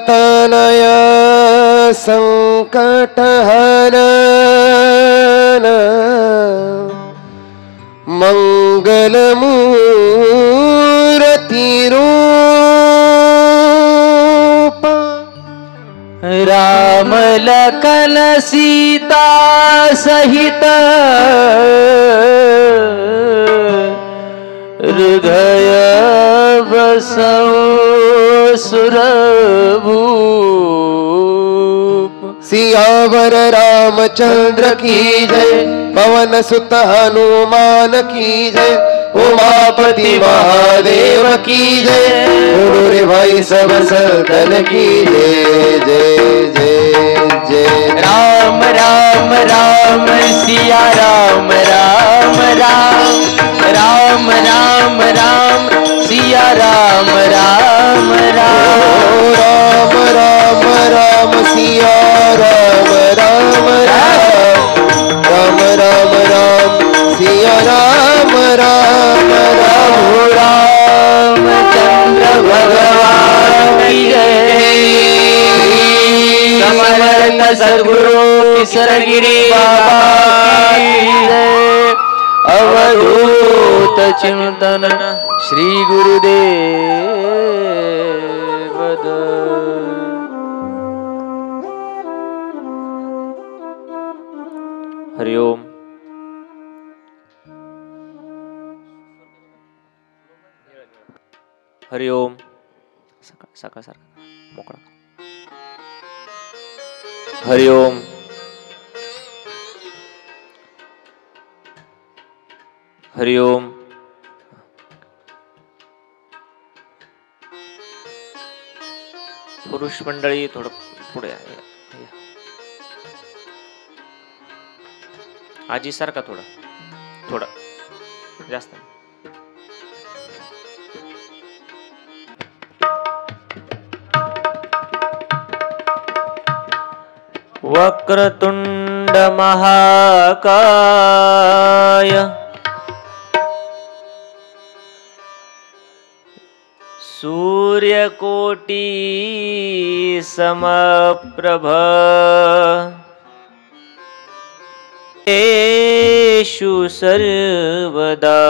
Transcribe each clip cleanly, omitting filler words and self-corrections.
तनय संकटहरण मंगलमूर्ति रूप राम लखन सीता सहित हृदय बसो सुरभूप। सियावर रामचंद्र की जय, पवन सुत हनुमान की जय, उमापति महादेव की जय, गुरु रे भाई सब संतन की जय जय जय जय। राम राम राम सिया राम राम राम राम राम राम सिया राम राम राम राम राम राम सिया राम राम राम राम राम राम सिया राम राम राम। रामचंद्र भगवान की जय। समर्थ सद्गुरु किशोरगिरी बाबा की जय। अवधूत चिंतन श्री गुरुदेव हरिओम। हरिओम। सकाळ सारखा मोकळा। हरिओम। हरिओम। पुरुष मंडळी थोडं पुढे आहे। आजी सारखा थोडा थोडा जास्त। वक्रतुंड महाकाय सूर्यकोटि समप्रभ तेषु सर्वदा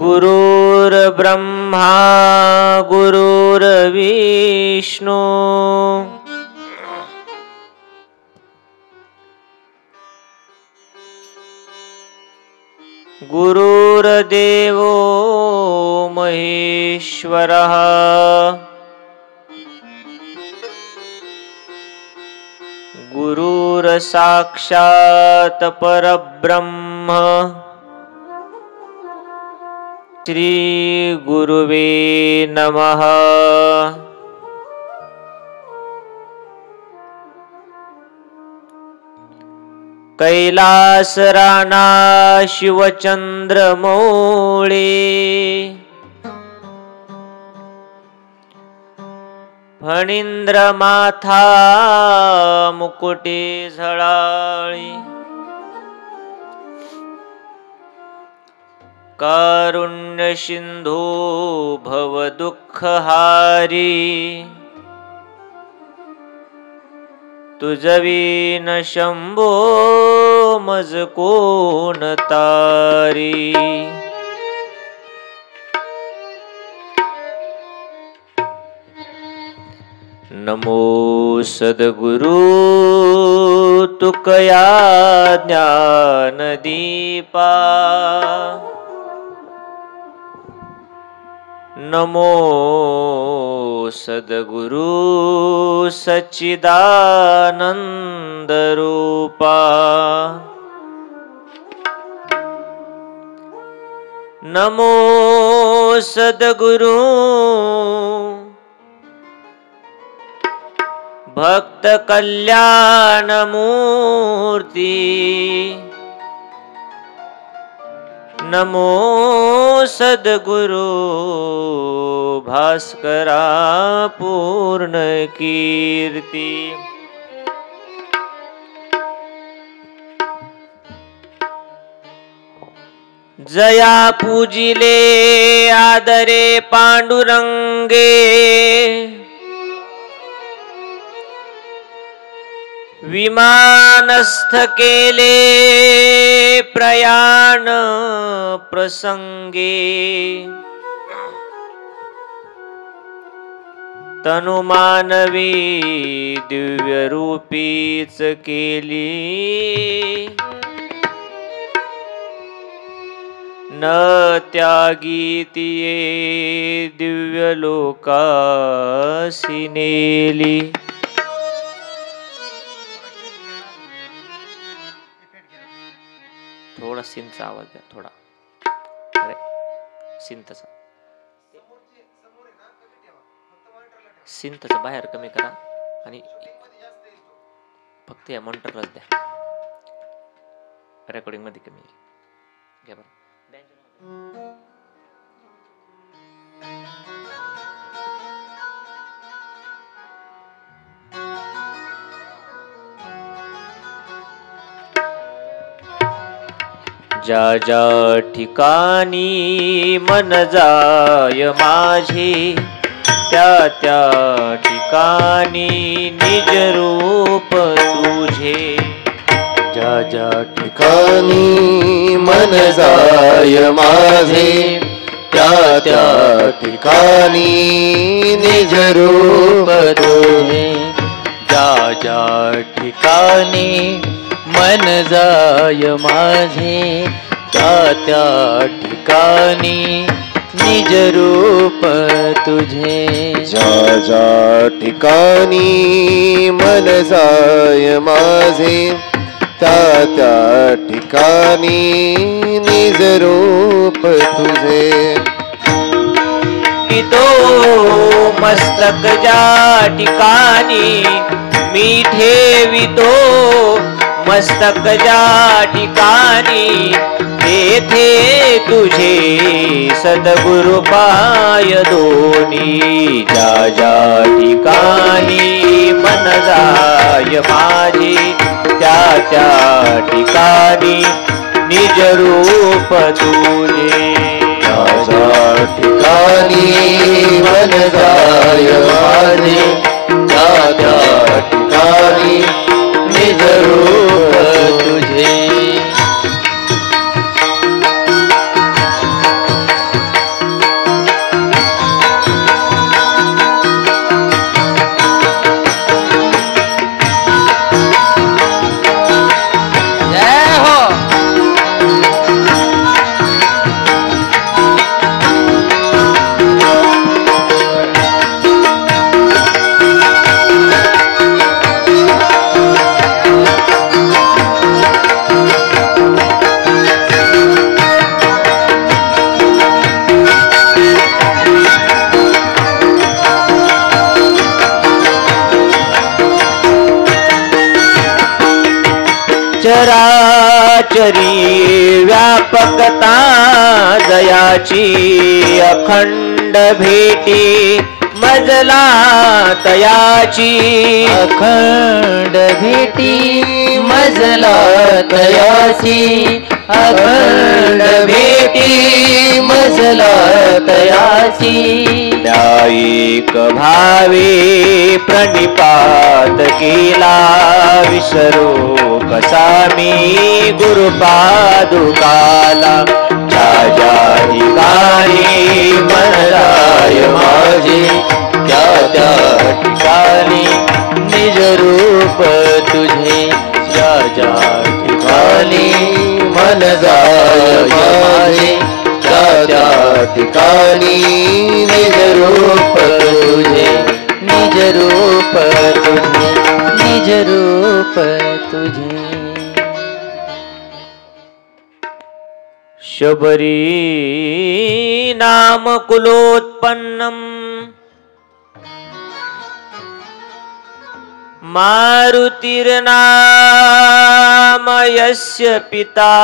गुरुर्ब्रह्मा गुरुर्विष्णु गुरुर्देवो महेश्वरः गुरुर्साक्षात् परब्रह्म श्री गुरुवे नमः। कैलास राणा शिवचंद्र मौळे फणींद्र माथा मुकुटे झळाळी कारुण्य सिंधू भव दुःखहारी तुझवीन शंभो मज कोण तारी। नमो सद्गुरु तुकया ज्ञानदीपा नमो सद्गुरु सच्चिदानंद रूपा नमो सद्गुरु भक्त कल्याण मूर्ति नमो सद्गुरु भास्करा पूर्ण कीर्ति। जया पूजिले आदरे पांडुरंगे विमानस्थ केले प्रयाण प्रसंगे तनु मानवी दिव्य रूपीच केली न त्यागी तिये दिव्य लोकासी नेली. थोडा सिंचा आवाज द्या थोडा. अरे सिंतचा सिंतचा बाहेर कमी करा आणि फक्त या मॉनिटरलाच द्या. रेकॉर्डिंग मध्ये कमी येईल. घ्या बरं. ज्या ज्या ठिकाणी मन जाय माझे त्या त्या ठिकाणी निज रूप तुझे. ज्या ज्या ठिकाणी मन जाय माझे त्या त्या ठिकाणी निज रूप तुझे. ज्या ज्या ठिकाणी मन जाय माझे त्या त्या ठिकाणी निज रूप तुझे. ज्या ज्या ठिकाणी मन जाय माझे त्या त्या ठिकाणी निज रूप तुझे. तो मस्तक ज्या ठिकाणी मी ठेवितो मस्तक ज्या ठिकाणी तेथे तुझे सद्गुरु पाय दोन्ही. ज्या ज्या ठिकाणी मन जाय माझे त्या त्या ठिकाणी निज रूप तुझे. ज्या ज्या ठिकाणी मन जाय माझे त्या त्या ठिकाणी निज रूप तुझे. चराचरी व्यापकता जयाची अखंड भेटी मजला तयाची. अखंड भेटी मजला तयाची. अखंड भेटी मजला तयाची. न्यायिक भावे प्रणिपात केला विसरो कसा मी गुरुपादुकाला. ज्या ज्या ठिकाणी मन जाय माझे त्या त्या ठिकाणी निज रूप तुझे. ज्या ज्या ठिकाणी मन जाय माझे त्या त्या ठिकाणी निज रूप तुझे. निज रूप तुझे. निज रूप तुझे. शबरी नाम कुलोत्पन्नम मारुतिर्नाम यस्य पिता.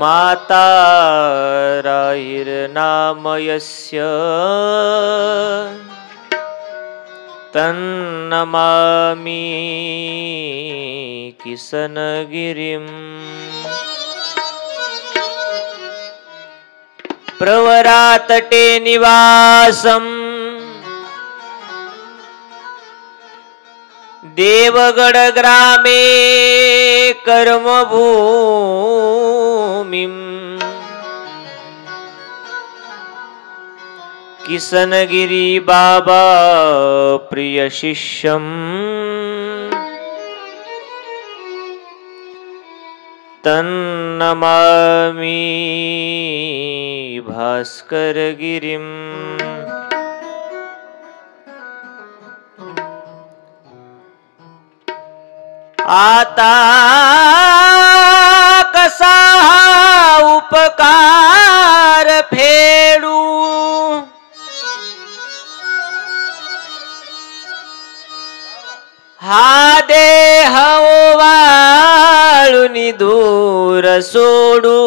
माता राहिर्नाम यस्य तन्नमामि किसनगिरिम् प्रवरातटे निवासम् देवगढ़ ग्रामे कर्मभूमिम् किसनगिरी बाबा प्रिय शिष्यम् तन्नमामि भास्कर गिरिम् आता कसा उपकार फेडू हा देह वाळुनी दूर सोडू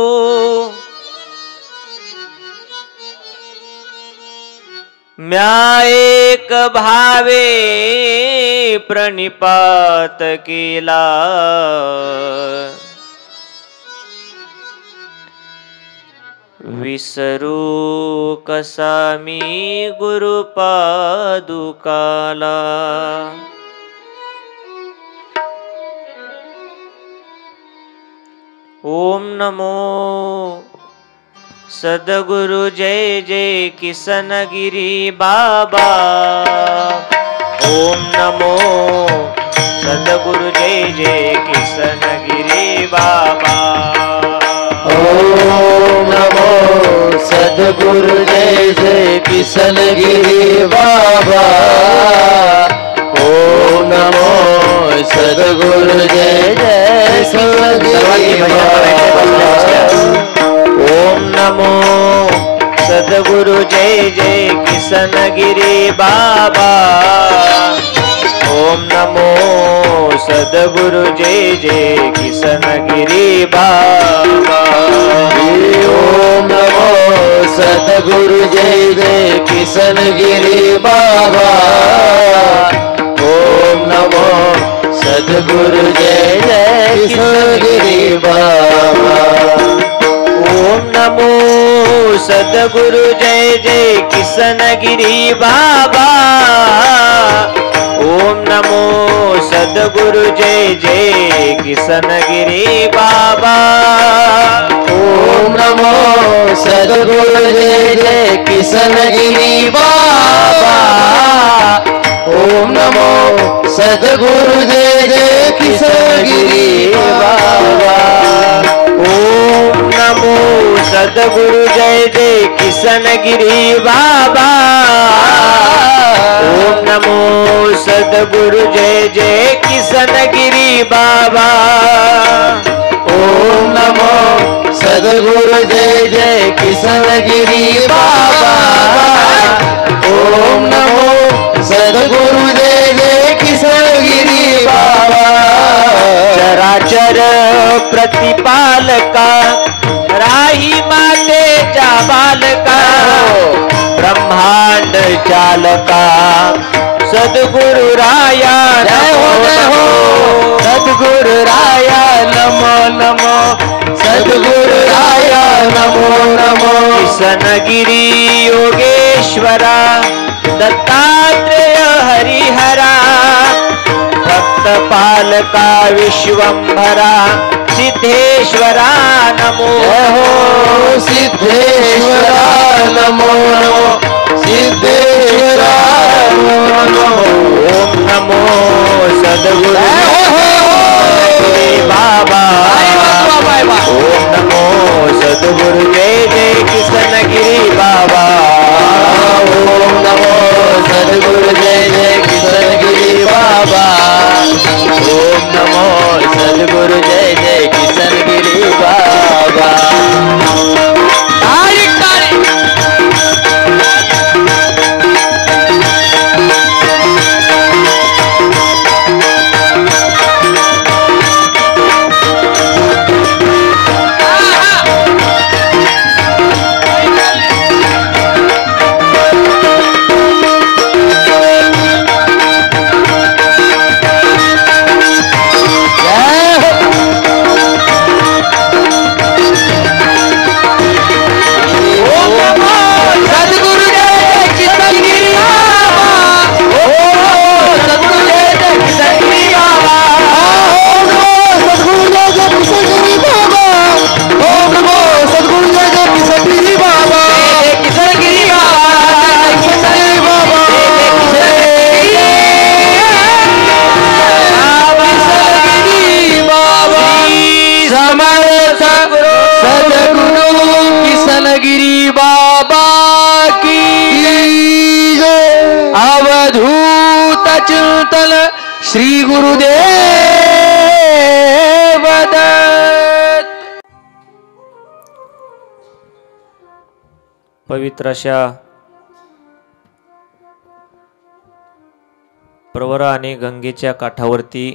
म्या एक भावे प्रणिपात केला विसरू कसा मी गुरुपादुकाला ओम नमो सद्गुरु जय जय किसनगिरी बाबा ओम नमो सद्गुरु जय जय किसनगिरी बाबा ओम नमो सद्गुरु जय जय किसनगिरी बाबा ओम नमो सद्गुरु जय जय किसनगिरी बाबा ओम नमो सद्गुरु जय जय किसनगिरी बाबा ओम नमो सद्गुरु जय जय किसनगिरी बाबा ओम नमो सद्गुरु जय जय किसनगिरी बाबा ओम नमो सद्गुरु जय जय किसनगिरी बाबा ओम नमो सद्गुरु जय जय किसनगिरी बाबा ओम नमो सद्गुरु जय जय किसनगिरी बाबा ओम नमो सद्गुरु जय जय किसनगिरी बाबा ओम नमो सद्गुरु जय जय किसनगिरी बाबा ओम नमो सद्गुरु जय जय किसनगिरी बाबा ओम नमो सद्गुरु जय जय किसनगिरी बाबा ओम नमो सद्गुरु जय जय किसनगिरी बाबा ओम नमो सद्गुरु जय जय किसनगिरी बाबा चराचर प्रतिपालका राही मातेच्या बालका ब्रह्मांड चालका सद्गुरु राया नमो नमो सद्गुरु राया नमो नमो सद्गुरु राया नमो नमो किसनगिरी योगेश्वरा दत्तात्रेय हरिहरा भक्त पालका विश्वंभरा सिद्धेश्वरा नमो सिद्धेश्वरा नमो नमो सिद्धेश्वरा नमो नमो ओम नमो सद्गुरु बाबा ओम नमो सद्गुरु जय जय किसनगिरी बाबा ओम नमो सद्गुरु जय जय किसनगिरी बाबा ओम नमो सद्गुरु जय जय किसनगिरी बाबा शीतल श्री गुरुदेव दत्त. पवित्र अशा प्रवरा आणि गंगेच्या काठावरती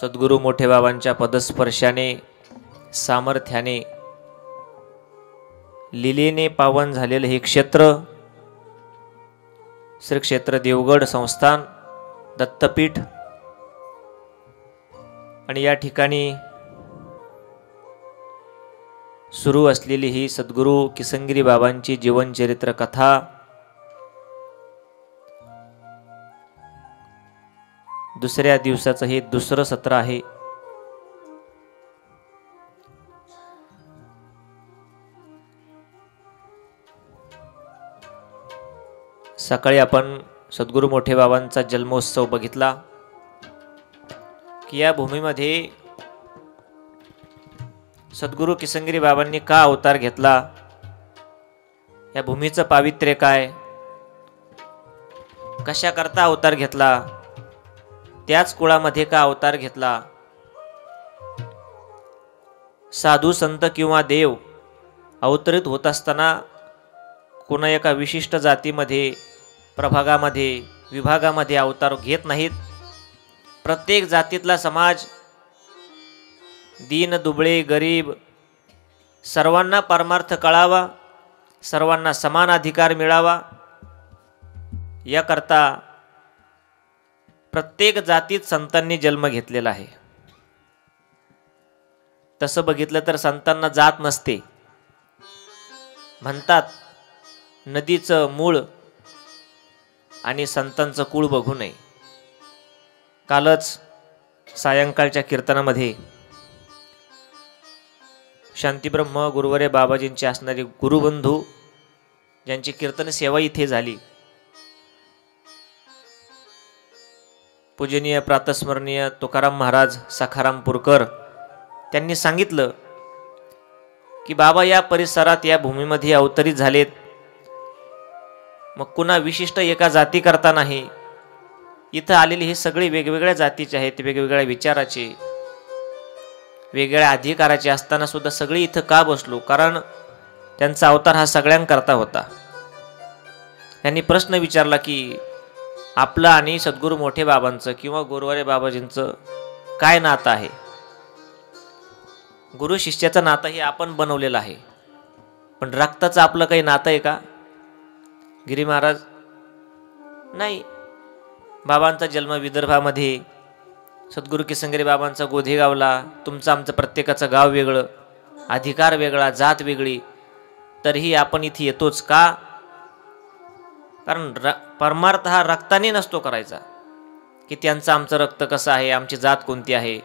सद्गुरु मोठे बाबांच्या पदस्पर्शाने सामर्थ्याने लीलेने पावन झालेलं हे क्षेत्र श्री क्षेत्र देवगड संस्थान दत्तपीठ आणि या ठिकाणी सुरू असलेली ही सद्गुरु किसनगिरी बाबांची जीवनचरित्र कथा दुसऱ्या दिवसाचं हे दुसरं सत्र आहे. सकाळी आपण सद्गुरु मोठे बाबांचा जन्मोत्सव बघितला की या भूमीमध्ये सद्गुरु किसनगिरी बाबांनी का अवतार घेतला, या भूमीचं पावित्र्य काय, कशा करता अवतार घेतला, त्याच कुळामध्ये का अवतार घेतला. साधू संत किंवा देव अवतरित होत असताना कोणा एका विशिष्ट जातीमध्ये प्रभागामध्ये विभागामध्ये अवतार घेत नाहीत. प्रत्येक जातीतला समाज दीन दुबळे गरीब सर्वांना परमार्थ कळावा, सर्वांना समान अधिकार मिळावा याकरता प्रत्येक जातीत संतांनी जन्म घेतलेला आहे. तसं बघितलं तर संतांना जात नसते. म्हणतात नदीचं मूळ आणि संतांचं कुळ बघू नये. कालच सायंकाळच्या कीर्तनामध्ये शांतीब्रह्म गुरुवरे बाबाजींचे असणारे गुरुबंधू ज्यांची कीर्तन सेवा इथे झाली, पूजनीय प्रातस्मरणीय तुकाराम महाराज सखारामपूरकर, त्यांनी सांगितलं की बाबा या परिसरात या भूमीमध्ये अवतरित झालेत. मग कुणा विशिष्ट एका जाती करता नाही, इथं आलेले हे सगळे वेगवेगळ्या जातीचे आहेत, वेगवेगळ्या विचाराचे वेगवेगळ्या अधिकाराचे असताना सुद्धा सगळे इथं का बसलो, कारण त्यांचा अवतार हा सगळ्यांकरता होता. त्यांनी प्रश्न विचारला की आपलं आणि सद्गुरु मोठे बाबांचं किंवा गुरुवारे बाबाजींचं काय नातं आहे. गुरु शिष्याचं नातं हे आपण बनवलेलं आहे, पण रक्ताचं आपलं काही नातं आहे का. गिरी महाराज नाही. बाबांचा जन्म विदर्भामध्ये, सद्गुरु किसनगिरी बाबांचा गोधेगावला, तुमचं आमचं प्रत्येकाचं गाव वेगळं, अधिकार वेगळा, जात वेगळी, तरीही आपण इथे येतोच का. कारण परमार्थ हा रक्ताने नसतो करायचा की त्यांचं आमचं रक्त कसं आहे, आमची जात कोणती आहे.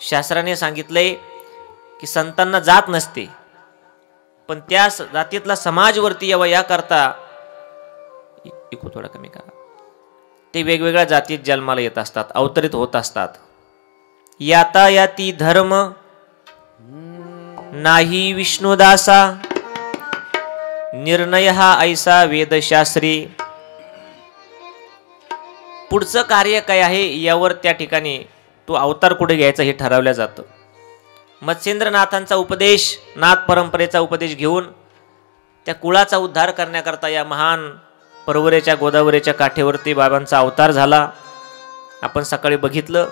शास्त्राने सांगितलंय की संतांना जात नसते, पण त्या जातीतला समाजवरती यावा याकरता थोडं कमी करा, ते वेगवेगळ्या जातीत जन्माला येत असतात, अवतरित होत असतात. यातायाती धर्म नाही विष्णुदासा, निर्णय हा ऐसा वेदशास्त्री. पुढचं कार्य काय आहे यावर त्या ठिकाणी तो अवतार कुठे घ्यायचा हे ठरवलं जातं. मत्स्येंद्रनाथांचा उपदेश, नाथ परंपरेचा उपदेश घेऊन त्या कुळाचा उद्धार करण्याकरता या महान परवरेच्या गोदावरीच्या काठेवरती बाबांचा अवतार झाला. आपण सकाळी बघितलं.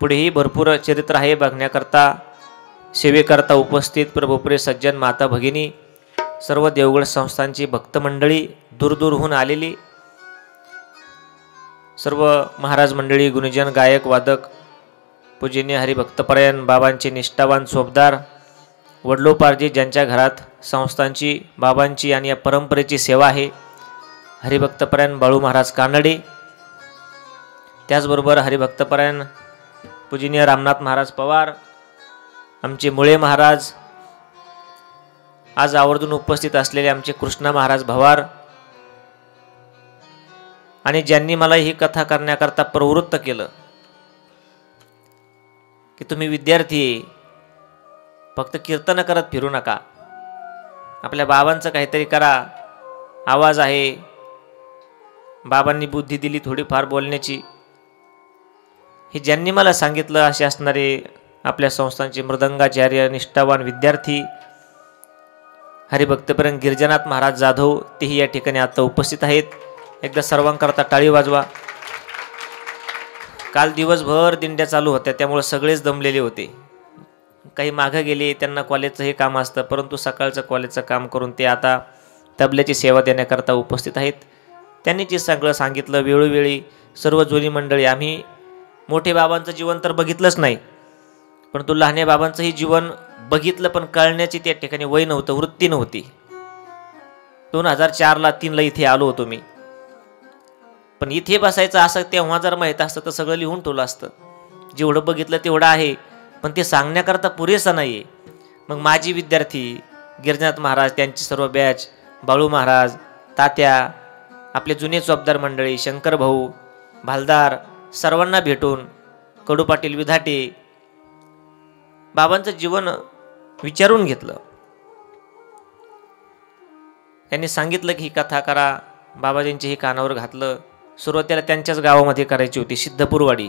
पुढेही भरपूर चरित्र आहे बघण्याकरता. सेवेकरता उपस्थित प्रभुप्रिय सज्जन माता भगिनी, सर्व देवगड संस्थांची भक्तमंडळी, दूरदूरहून आलेली सर्व महाराज मंडळी, गुणजन, गायक, वादक, पूजनीय हरिभक्तपरायण बाबांचे निष्ठावान सोबदार, वडलोपार्जित ज्यांच्या घरात संस्थांची, बाबांची आणि या परंपरेची सेवा आहे, हरिभक्तपरायण बाळू महाराज कानडे, त्याचबरोबर हरिभक्तपरायण पूजनीय रामनाथ महाराज पवार, आमचे मुळे महाराज, आज आवर्जून उपस्थित असलेले आमचे कृष्णा महाराज भवार, आणि ज्यांनी मला ही कथा करण्याकरता प्रवृत्त केलं की तुम्ही विद्यार्थी फक्त कीर्तन करत फिरू नका, आपल्या बाबांचं काहीतरी करा, आवाज आहे, बाबांनी बुद्धी दिली थोडीफार बोलण्याची, हे ज्यांनी मला सांगितलं असे असणारे आपल्या संस्थांचे मृदंगाचार्य निष्ठावान विद्यार्थी हरिभक्तप्रंग गिरिजानाथ महाराज जाधव, तेही या ठिकाणी आता उपस्थित आहेत. एकदा सर्वांकरता टाळी वाजवा. काल दिवसभर दिंड्या चालू होत्या, त्यामुळे सगळेच दमलेले होते. काही मागं गेले, त्यांना कॉलेजचं हे काम असतं, परंतु सकाळचं कॉलेजचं काम करून ते आता तबल्याची सेवा देण्याकरता उपस्थित आहेत. त्यांनी जे सगळं सांगितलं वेळोवेळी सर्व जुनी मंडळी, आम्ही मोठे बाबांचं जीवन तर बघितलंच नाही, परंतु लहाने बाबांचंही जीवन बघितलं, पण कळण्याची त्या ठिकाणी वय नव्हतं, वृत्ती नव्हती. 2004ला 3ला इथे आलो होतो मी, पण इथे बसायचं असं तेव्हा जर माहीत असतं तर सगळं लिहून ठेवलं असतं. जेवढं बघितलं तेवढं आहे, पण ते सांगण्याकरता पुरेसं नाही आहे. मग माझी विद्यार्थी गिरिजानाथ महाराज, त्यांची सर्व बॅच, बाळू महाराज, तात्या, आपले जुने चोपदार मंडळी, शंकर भाऊ, भालदार, सर्वांना भेटून कडू पाटील विधाटे, बाबांचं जीवन विचारून घेतलं. त्यांनी सांगितलं की ही कथा करा. बाबाजींचे हे कानावर घातलं. सुरुवातीला त्यांच्याच गावामध्ये करायची होती, सिद्धपूरवाडी.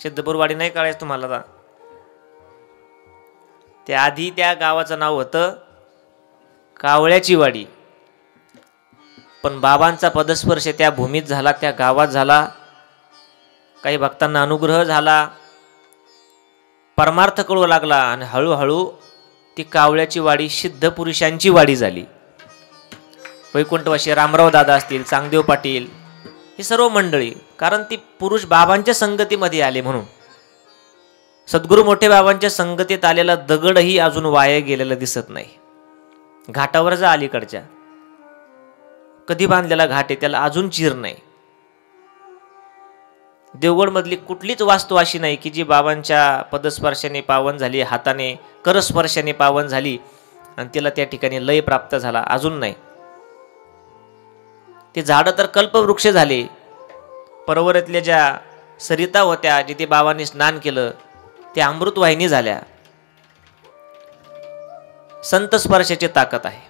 सिद्धपूरवाडी नाही कळायचं तुम्हाला? त्या आधी त्या गावाचं नाव होतं कावळ्याची वाडी. पण बाबांचा पदस्पर्श त्या भूमीत झाला, त्या गावात झाला. काही भक्तांना अनुग्रह झाला, परमार्थ कळू लागला, आणि हळूहळू ती कावळ्याची वाडी सिद्ध पुरुषांची वाडी झाली. वैकुंठवासी रामराव दादा असतील, चांगदेव पाटील, ही सर्व मंडळी, कारण ती पुरुष बाबांच्या संगतीमध्ये आले म्हणून. सद्गुरू मोठे बाबांच्या संगतीत आलेला दगडही अजून वाया गेलेला दिसत नाही. घाटावर जा अलीकडच्या, कधी बांधलेला घाट आहे, त्याला अजून चीर नाही. देवगड मधली कुठलीच वास्तू अशी नाही की जी बाबांच्या पदस्पर्शाने पावन झाली, हाताने करस्पर्शाने पावन झाली आणि तिला त्या ठिकाणी लय प्राप्त झाला, अजून नाही. ते झाडं तर कल्पवृक्ष झाले. परवरातल्या ज्या सरिता होत्या, जिथे बाबांनी स्नान केलं, त्या अमृतवाहिनी झाल्या. संत स्पर्शाची ताकद आहे.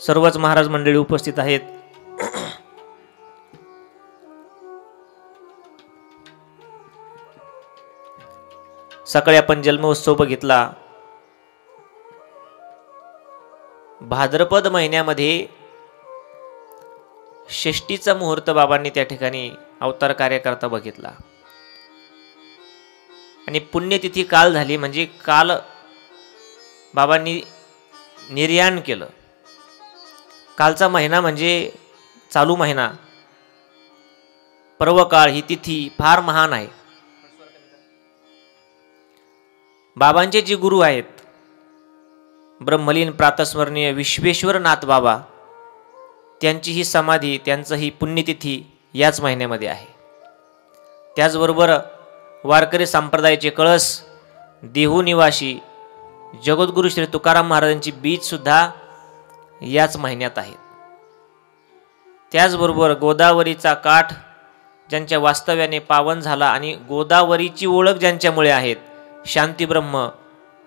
सर्वच महाराज मंडळी उपस्थित आहेत. सकाळी आपण जन्मोत्सव बघितला. भाद्रपद महिन्यामध्ये षष्टीचा मुहूर्त बाबांनी त्या ठिकाणी अवतार कार्यकर्ता बघितला. आणि पुण्यतिथी काल झाली, म्हणजे काल बाबांनी निर्याण केलं. कालचा महिना म्हणजे चालू महिना, पर्वकाळ, ही तिथी फार महान आहे. बाबांचे जे गुरु आहेत, ब्रह्मलीन प्रातस्मरणीय विश्वेश्वरनाथ बाबा, त्यांची ही समाधी, त्यांचं ही पुण्यतिथी याच महिन्यामध्ये आहे. त्याचबरोबर वारकरी संप्रदायाचे कळस, देहू निवासी जगद्गुरु श्री तुकाराम महाराजांची बीज सुद्धा याच महिन्यात आहेत. त्याचबरोबर गोदावरीचा काठ ज्यांच्या वास्तव्याने पावन झाला आणि गोदावरीची ओळख ज्यांच्यामुळे आहेत, शांतीब्रह्म,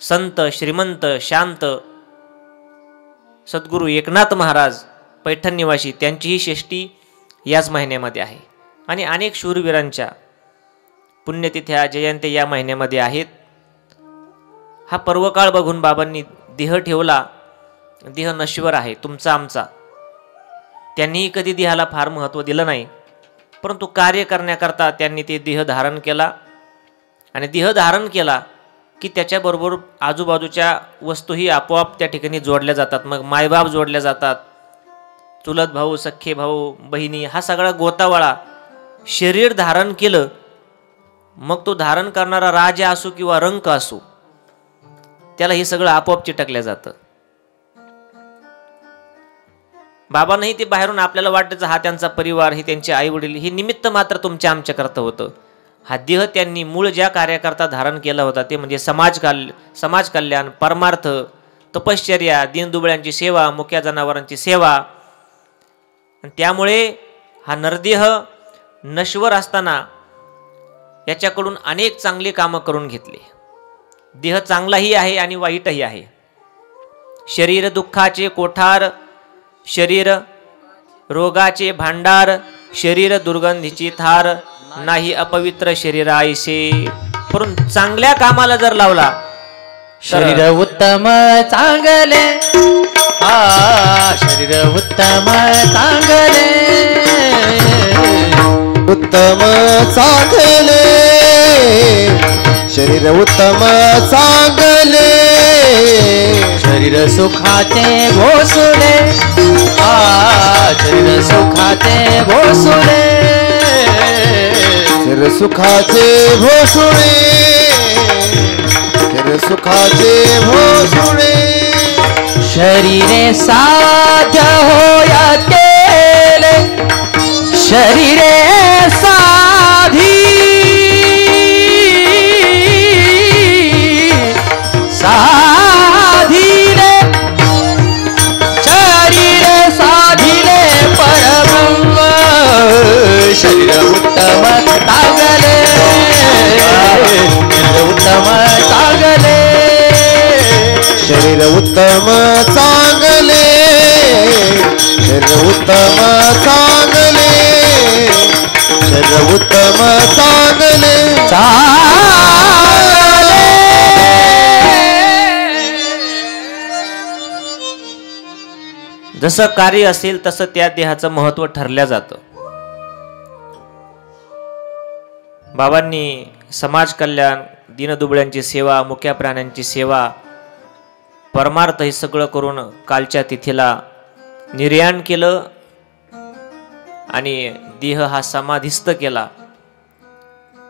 संत, श्रीमंत, शांत सद्गुरू एकनाथ महाराज पैठण निवासी, त्यांचीही षष्टी याच महिन्यामध्ये आहे. आणि अनेक शूरवीरांच्या पुण्यतिथ्या, जयंती या महिन्यामध्ये आहेत. हा पर्वकाळ बघून बाबांनी देह ठेवला. देह नश्वर आहे, तुमचा आमचा. त्यांनीही कधी देहाला फार महत्त्व दिलं नाही, परंतु कार्य करण्याकरता त्यांनी ते देह धारण केला. आणि देह धारण केला की त्याच्याबरोबर आजूबाजूच्या वस्तूही आपोआप त्या ठिकाणी जोडल्या जातात. मग मायबाप जोडल्या जातात, चुलत भाऊ, सख्खे भाऊ, बहिणी, हा सगळा गोतावळा. शरीर धारण केलं, मग तो धारण करणारा राजा असो किंवा रंक असो, त्याला हे सगळं आपोआप चिटकल्या जातं. बाबांनाही ते बाहेरून आपल्याला वाटायचं हा त्यांचा परिवार, हे त्यांचे आई वडील, हे निमित्त मात्र तुमच्या आमच्या करता होतं. हा देह त्यांनी मूळ ज्या कार्याकरता धारण केला होता ते म्हणजे समाज कल्याण, परमार्थ, तपश्चर्या, दीनदुबळ्यांची सेवा, मुक्या जनावरांची सेवा. त्यामुळे हा नरदेह नश्वर असताना याच्याकडून अनेक चांगली कामं करून घेतली. देह चांगलाही आहे आणि वाईटही आहे. शरीर दुःखाचे कोठार शरीर रोगाचे भांडार, शरीर दुर्गंधीची थार, नाही अपवित्र शरीर आयसे. परंतु चांगल्या कामाला जर लावला शरीर उत्तम चांगले, शरीर उत्तम चांगले, उत्तम चांगले, शरीर उत्तम चांगले, शरीर सुखाचे घोसुले, शरीर सुखाचे घोसुले, शरीर सुखाचे भोसुळे, शरीर सुखाचे भोसुळे, शरीरे साध्य होया केले, शरीरे साधी साधिले, शरीर साधिले परब्रह्म, शरीर उत्तम चांगले, शरीर उत्तम चांगले, शरीर उत्तम चांगले, शरीर उत्तम चांगले, शरीर उत्तम चांगले, जसं कार्य असेल तसं त्या देहाचं महत्व ठरल्या जातं. बाबांनी समाज कल्याण, दीनदुबळ्यांची सेवा, मुक्या प्राण्यांची सेवा, परमार्थ हे सगळं करून कालच्या तिथीला निर्याण केलं आणि देह हा समाधिस्थ केला.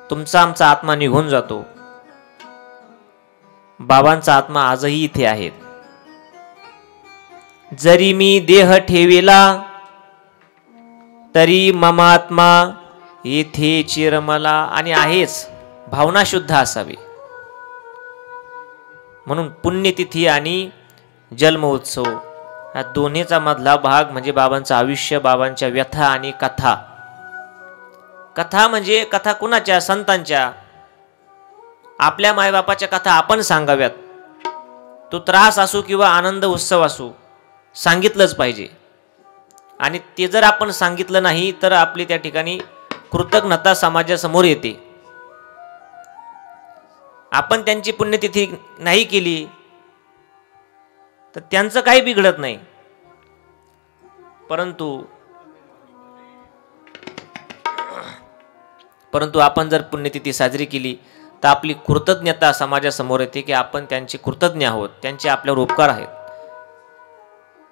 तुमचा आमचा आत्मा निघून जातो. बाबांचा आत्मा आजही इथे आहे. जरी मी देह ठेविला तरी ममात्मा येथे चिरमला. आणि आहेच, भावना शुद्ध असावी. म्हणून पुण्यतिथी आणि जन्म उत्सव या दोन्हीचा मधला भाग म्हणजे बाबांचं आयुष्य, बाबांच्या व्यथा आणि कथा. कथा म्हणजे कथा कुणाच्या? संतांच्या. आपल्या मायबापाच्या कथा आपण सांगाव्यात. तो त्रास असो किंवा आनंद उत्सव असो, सांगितलंच पाहिजे. आणि ते जर आपण सांगितलं नाही तर आपली त्या ठिकाणी कृतज्ञता समाजासमोर येते. आपण त्यांची पुण्यतिथी नाही केली तर त्यांचं काही बिघडत नाही. परंतु आपण जर पुण्यतिथी साजरी केली तर आपली कृतज्ञता समाजासमोर येते की आपण त्यांचे कृतज्ञ आहोत, त्यांचे आपल्यावर उपकार आहेत.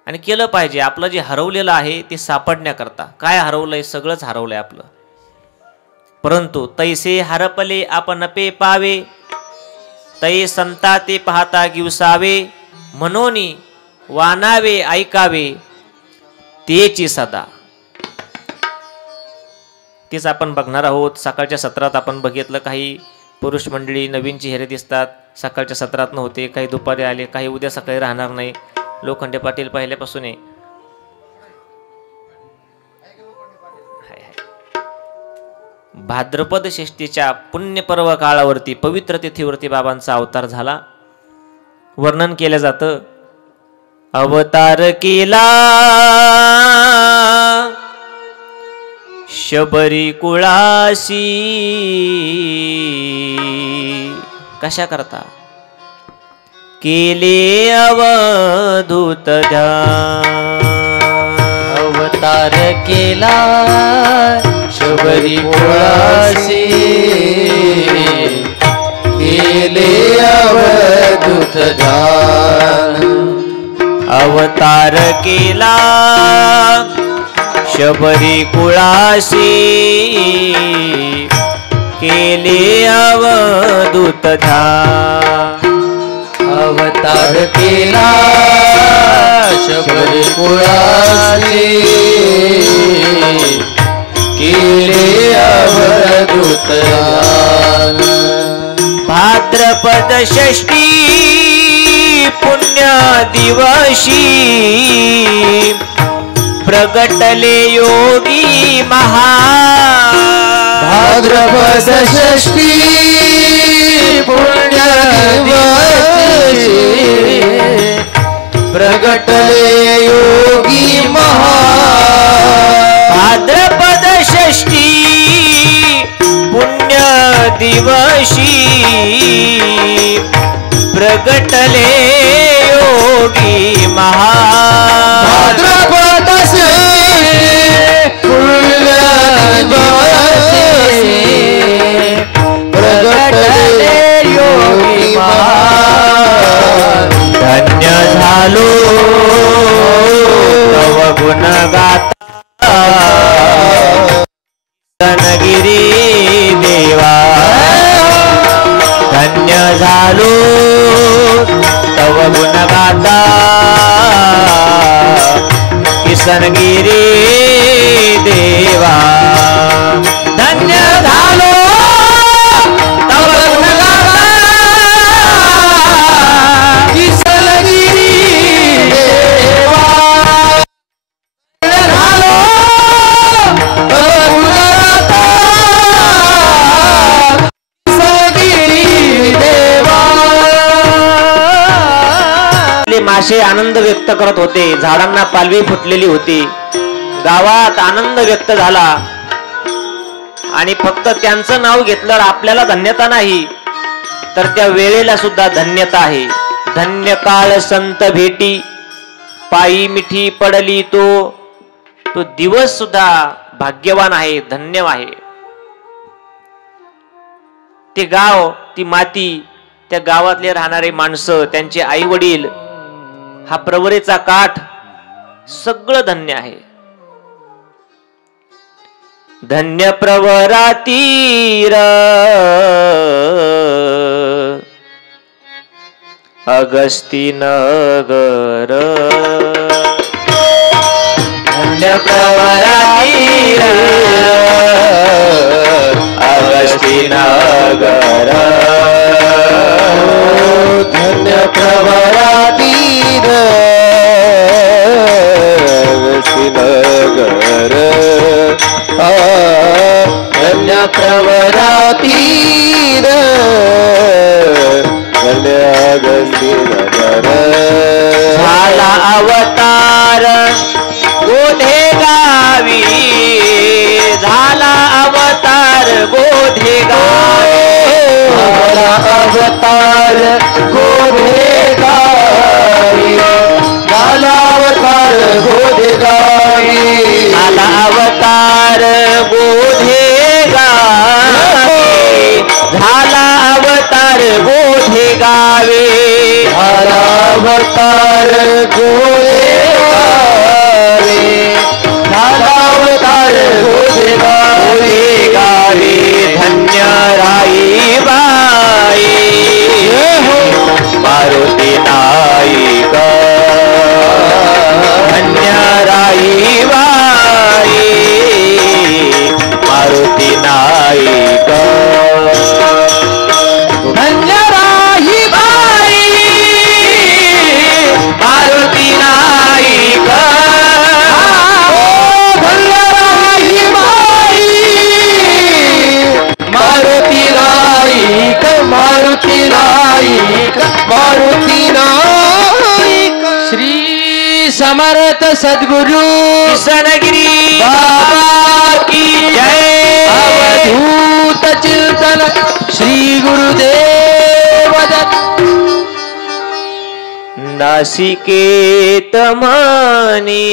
आणि केलं पाहिजे. आपलं जे हरवलेलं आहे ते सापडण्याकरता. काय हरवलंय? सगळंच हरवलंय आपलं. परंतु तैसे हरपले आपण पे पावे, तै संता ते पाहता गिवसावे, मनोनी वानावे ऐकावे तेची सदा. तेच आपण बघणार आहोत. सकाळच्या सत्रात आपण बघितलं, काही पुरुष मंडळी नवीन चेहरे दिसतात. सकाळच्या सत्रात नव्हते, काही दुपारी आले, काही उद्या सकाळी राहणार नाही. लोखंडे पाटील पहिल्यापासून आहे. भाद्रपद षष्टीच्या पुण्यपर्व काळावरती, पवित्र तिथीवरती बाबांचा अवतार झाला. वर्णन केलं जातं, अवतार केला शबरी कुळासी. कशा करता? केले अवधूत ध्यान. अवतार केला शबरी कुळासी, केले अवधूत ध्यान. अवतार केला शबरी कुळासी, केले अवधूत ध्यान. अवतार केला शबरी कुळासी, केले अवधूत ध्यान. भाद्रपद षष्टी पुण्य दिवशी, प्रगटले योगी महा. भाद्रपद षष्टी पुण्य दिवशी, प्रगटले योगी भाद्रपद षष्ठी पुण्य दिवशी प्रगटले योगी महा भाद्रपद पुण्य दिवशी प्रगटले योगी महा धन्य झालो तव गुण गाता गिरी देवा धन्य झालो तव गुण गाता किसनगिरी देवा धन्य झालो तव गुण गाता किसनगिरी देवा झालो तव गुण गाता किसनगिरी देवा. माशे आनंद व्यक्त करत होते, झाडांना पालवी फुटलेली होती, गावात आनंद व्यक्त झाला आणि फक्त त्यांचं नाव घेतलं आपल्याला धन्यता नाही तर त्या वेळेला सुद्धा धन्यता आहे. धन्य काळ संत भेटी पायी मिठी पडली तो दिवस सुद्धा भाग्यवान आहे, धन्य आहे. ते गाव, ती माती, त्या गावातले राहणारे माणसं, त्यांचे आई वडील, हा प्रवरेचा काठ, सगळं धन्य आहे. धन्य प्रवरा तीर अगस्ती नगर धन्य प्रवरा तीर अगस्ती नगर धन्य प्रवरा तीर श्रीनगर धन्य प्रवरा तीर धन्य श्रीनगर झाला अवतार गोधे गावी झाला अवतार गोधे गावी झाला अवतार गोधे गावी झाला अवतार गोधे गावी झाला अवतार गोधे गावी झाला अवतार गोधे गावे झाला अवतार गोधे गावी झाला अवतार गोधे गावी गावे धन्य राई बाई मारुती नाईक धन्य राई बाई मारुती नाईक धन्य राई बाई मारुती नाईक धन्य राही बाई मारुती नाईक मारुती नाईक मारुती नाईक श्री समर्थ सद्गुरु किसनगिरी बाबा की जय. अवधूत चिंतन श्री गुरुदेव दत्त. नासिकेत मनी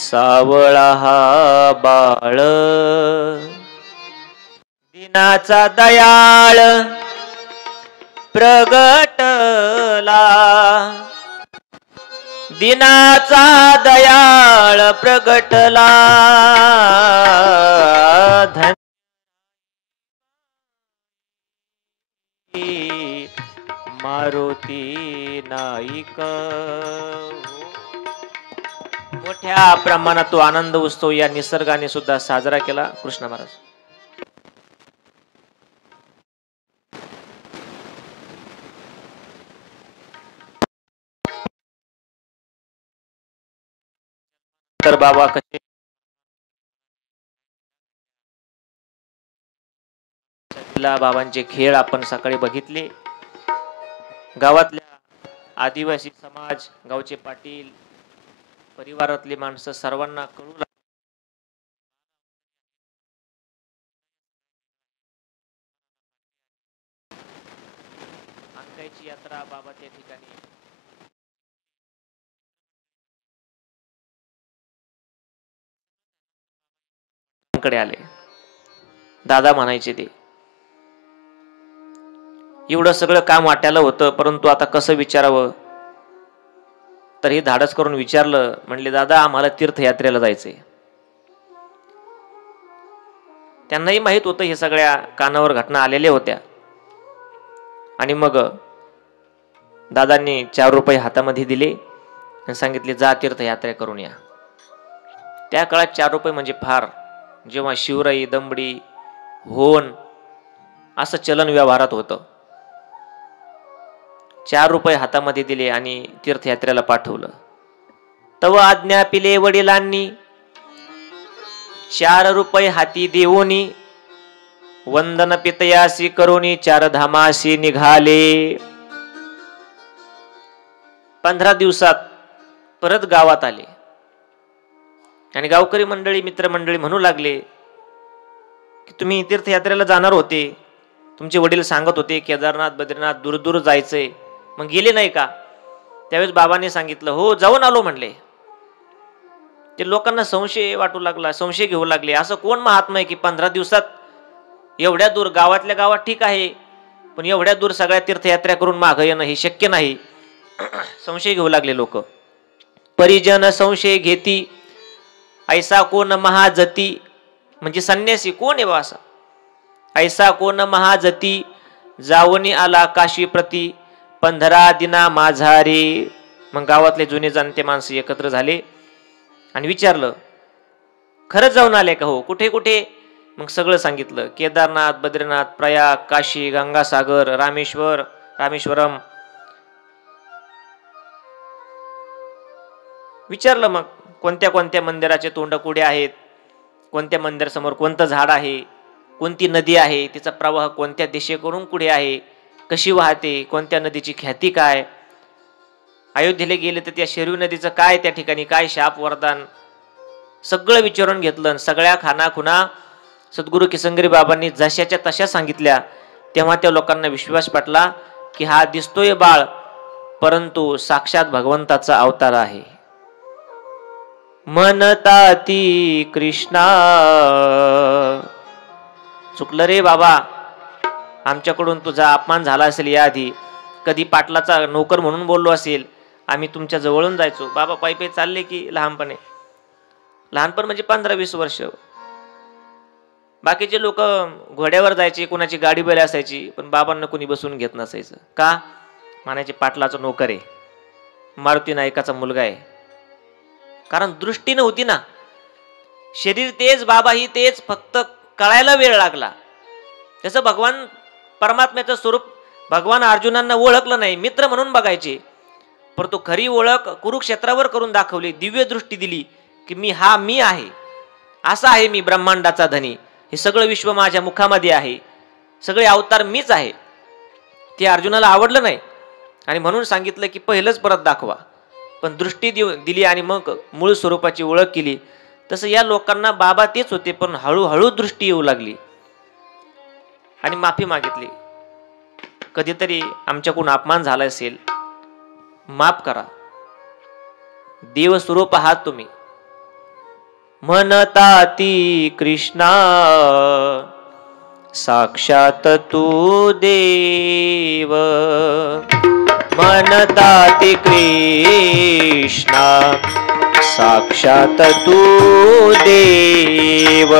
सावळा हा बाळ दिनाचा दयाळ प्रगटला दिनाचा दयाळ प्रगटला मारुती नाईक. मोठ्या प्रमाणात तो आनंद उत्सव या निसर्गाने सुद्धा साजरा केला. कृष्ण महाराज. तर बाबा कसे बाबांचे खेळ आपण सकाळी बघितले. गावातल्या आदिवासी समाज, गावचे पाटील, परिवारातली माणसं सर्वांना कळू लागली. अंकाईची यात्रा बाबा त्या ठिकाणी कडे आले. दादा म्हणायचे ते एवढं सगळं काम वाट्याला होतं, परंतु आता कसं विचारावं, तर हे धाडस करून विचारलं. म्हणले दादा आम्हाला तीर्थयात्रेला जायचंय. त्यांनाही माहित होतं हे सगळ्या कानावर घटना आलेल्या होत्या. आणि मग दादांनी 4 रुपये हातामध्ये दिले आणि सांगितले जा तीर्थयात्रा करून या. त्या काळात 4 रुपये म्हणजे फार. जेव्हा शिवराई, दमडी, होन असं चलन व्यवहारात होतं. 4 रुपये हातामध्ये दिले आणि तीर्थयात्रेला पाठवलं. तव आज्ञा पिले वडिलांनी, 4 रुपये हाती देऊनी, वंदन पितयासी करुणी 4 धामासी निघाले. 15 दिवसात परत गावात आले आणि गावकरी मंडळी, मित्रमंडळी म्हणू लागले की तुम्ही तीर्थयात्रेला जाणार होते, तुमचे वडील सांगत होते केदारनाथ, बद्रीनाथ दूर दूर जायचंय, मग गेले नाही का? त्यावेळेस बाबांनी सांगितलं हो जाऊन आलो म्हणले. ते लोकांना संशय वाटू लागला, संशय घेऊ लागले. असं कोण महात्मा आहे की 15 दिवसात एवढ्या दूर, गावातल्या गावात ठीक आहे, पण एवढ्या दूर सगळ्या तीर्थयात्रा करून मागं येणं हे शक्य नाही. संशय घेऊ लागले लोक. परिजन संशय घेती, ऐसा कोण महाजती, म्हणजे संन्यासी कोण आहे बा असा. ऐसा कोण महाजती, जावनी आला काशी प्रती, 15 दिना माझारे. मग गावातले जुने जाणते माणसं एकत्र झाले आणि विचारलं खरंच जाऊन आले का? हो. कुठे कुठे? मग सगळं सांगितलं. केदारनाथ, बद्रीनाथ, प्रयाग, काशी, गंगासागर, रामेश्वरम. विचारलं मग कोणत्या कोणत्या मंदिराचे तोंड कुठे आहेत, कोणत्या मंदिरासमोर कोणतं झाड आहे, कोणती नदी आहे, तिचा प्रवाह कोणत्या दिशेकडून कुठे आहे, कशी वाहते, कोणत्या नदीची ख्याती काय, अयोध्येला गेले तर त्या शरयू नदीचं काय, त्या ठिकाणी काय शाप वरदान, सगळं विचारून घेतलं. सगळ्या खानाखुणा सद्गुरू किसनगिरी बाबांनी जशाच्या तशा सांगितल्या. तेव्हा त्या लोकांना विश्वास पटला की हा दिसतोय बाळ, परंतु साक्षात भगवंताचा अवतार आहे. मनताती कृष्णा. चुकलं रे बाबा, आमच्याकडून तुझा अपमान झाला असेल, याआधी कधी पाटलाचा नोकर म्हणून बोललो असेल, आम्ही तुमच्या जवळून जायचो. बाबा पायी पायी चालले की लहानपण म्हणजे 15-20 वर्ष. बाकीचे लोक घोड्यावर जायचे, कोणाची गाडी बैल असायची, पण बाबांना कोणी बसून घेत नसायचं. का? म्हणायचे पाटलाचा नोकर आहे, मारुती नायकाचा मुलगा आहे. कारण दृष्टी नव्हती ना. शरीर तेच, बाबा ही तेच, फक्त कळायला वेळ लागला. तसं भगवान परमात्म्याचं स्वरूप भगवान अर्जुनांना ओळखलं नाही, मित्र म्हणून बघायचे, परंतु खरी ओळख कुरुक्षेत्रावर करून दाखवली. दिव्य दृष्टी दिली की मी आहे, असा आहे मी, ब्रह्मांडाचा धनी, हे सगळं विश्व माझ्या मुखामध्ये आहे, सगळे अवतार मीच आहे. ते अर्जुनाला आवडलं नाही आणि म्हणून सांगितलं की पहिलंच परत दाखवा. पण दृष्टी दिली आणि मग मूळ स्वरूपाची ओळख केली. तसं या लोकांना बाबा तेच होते, पण हळूहळू दृष्टी येऊ लागली आणि माफी मागितली. कधीतरी आमच्याकडून अपमान झाला असेल, माफ करा. देव स्वरूप आहात तुम्ही. म्हणताती कृष्णा, साक्षात तू देव. म्हणताती कृष्णा, साक्षात तू देव.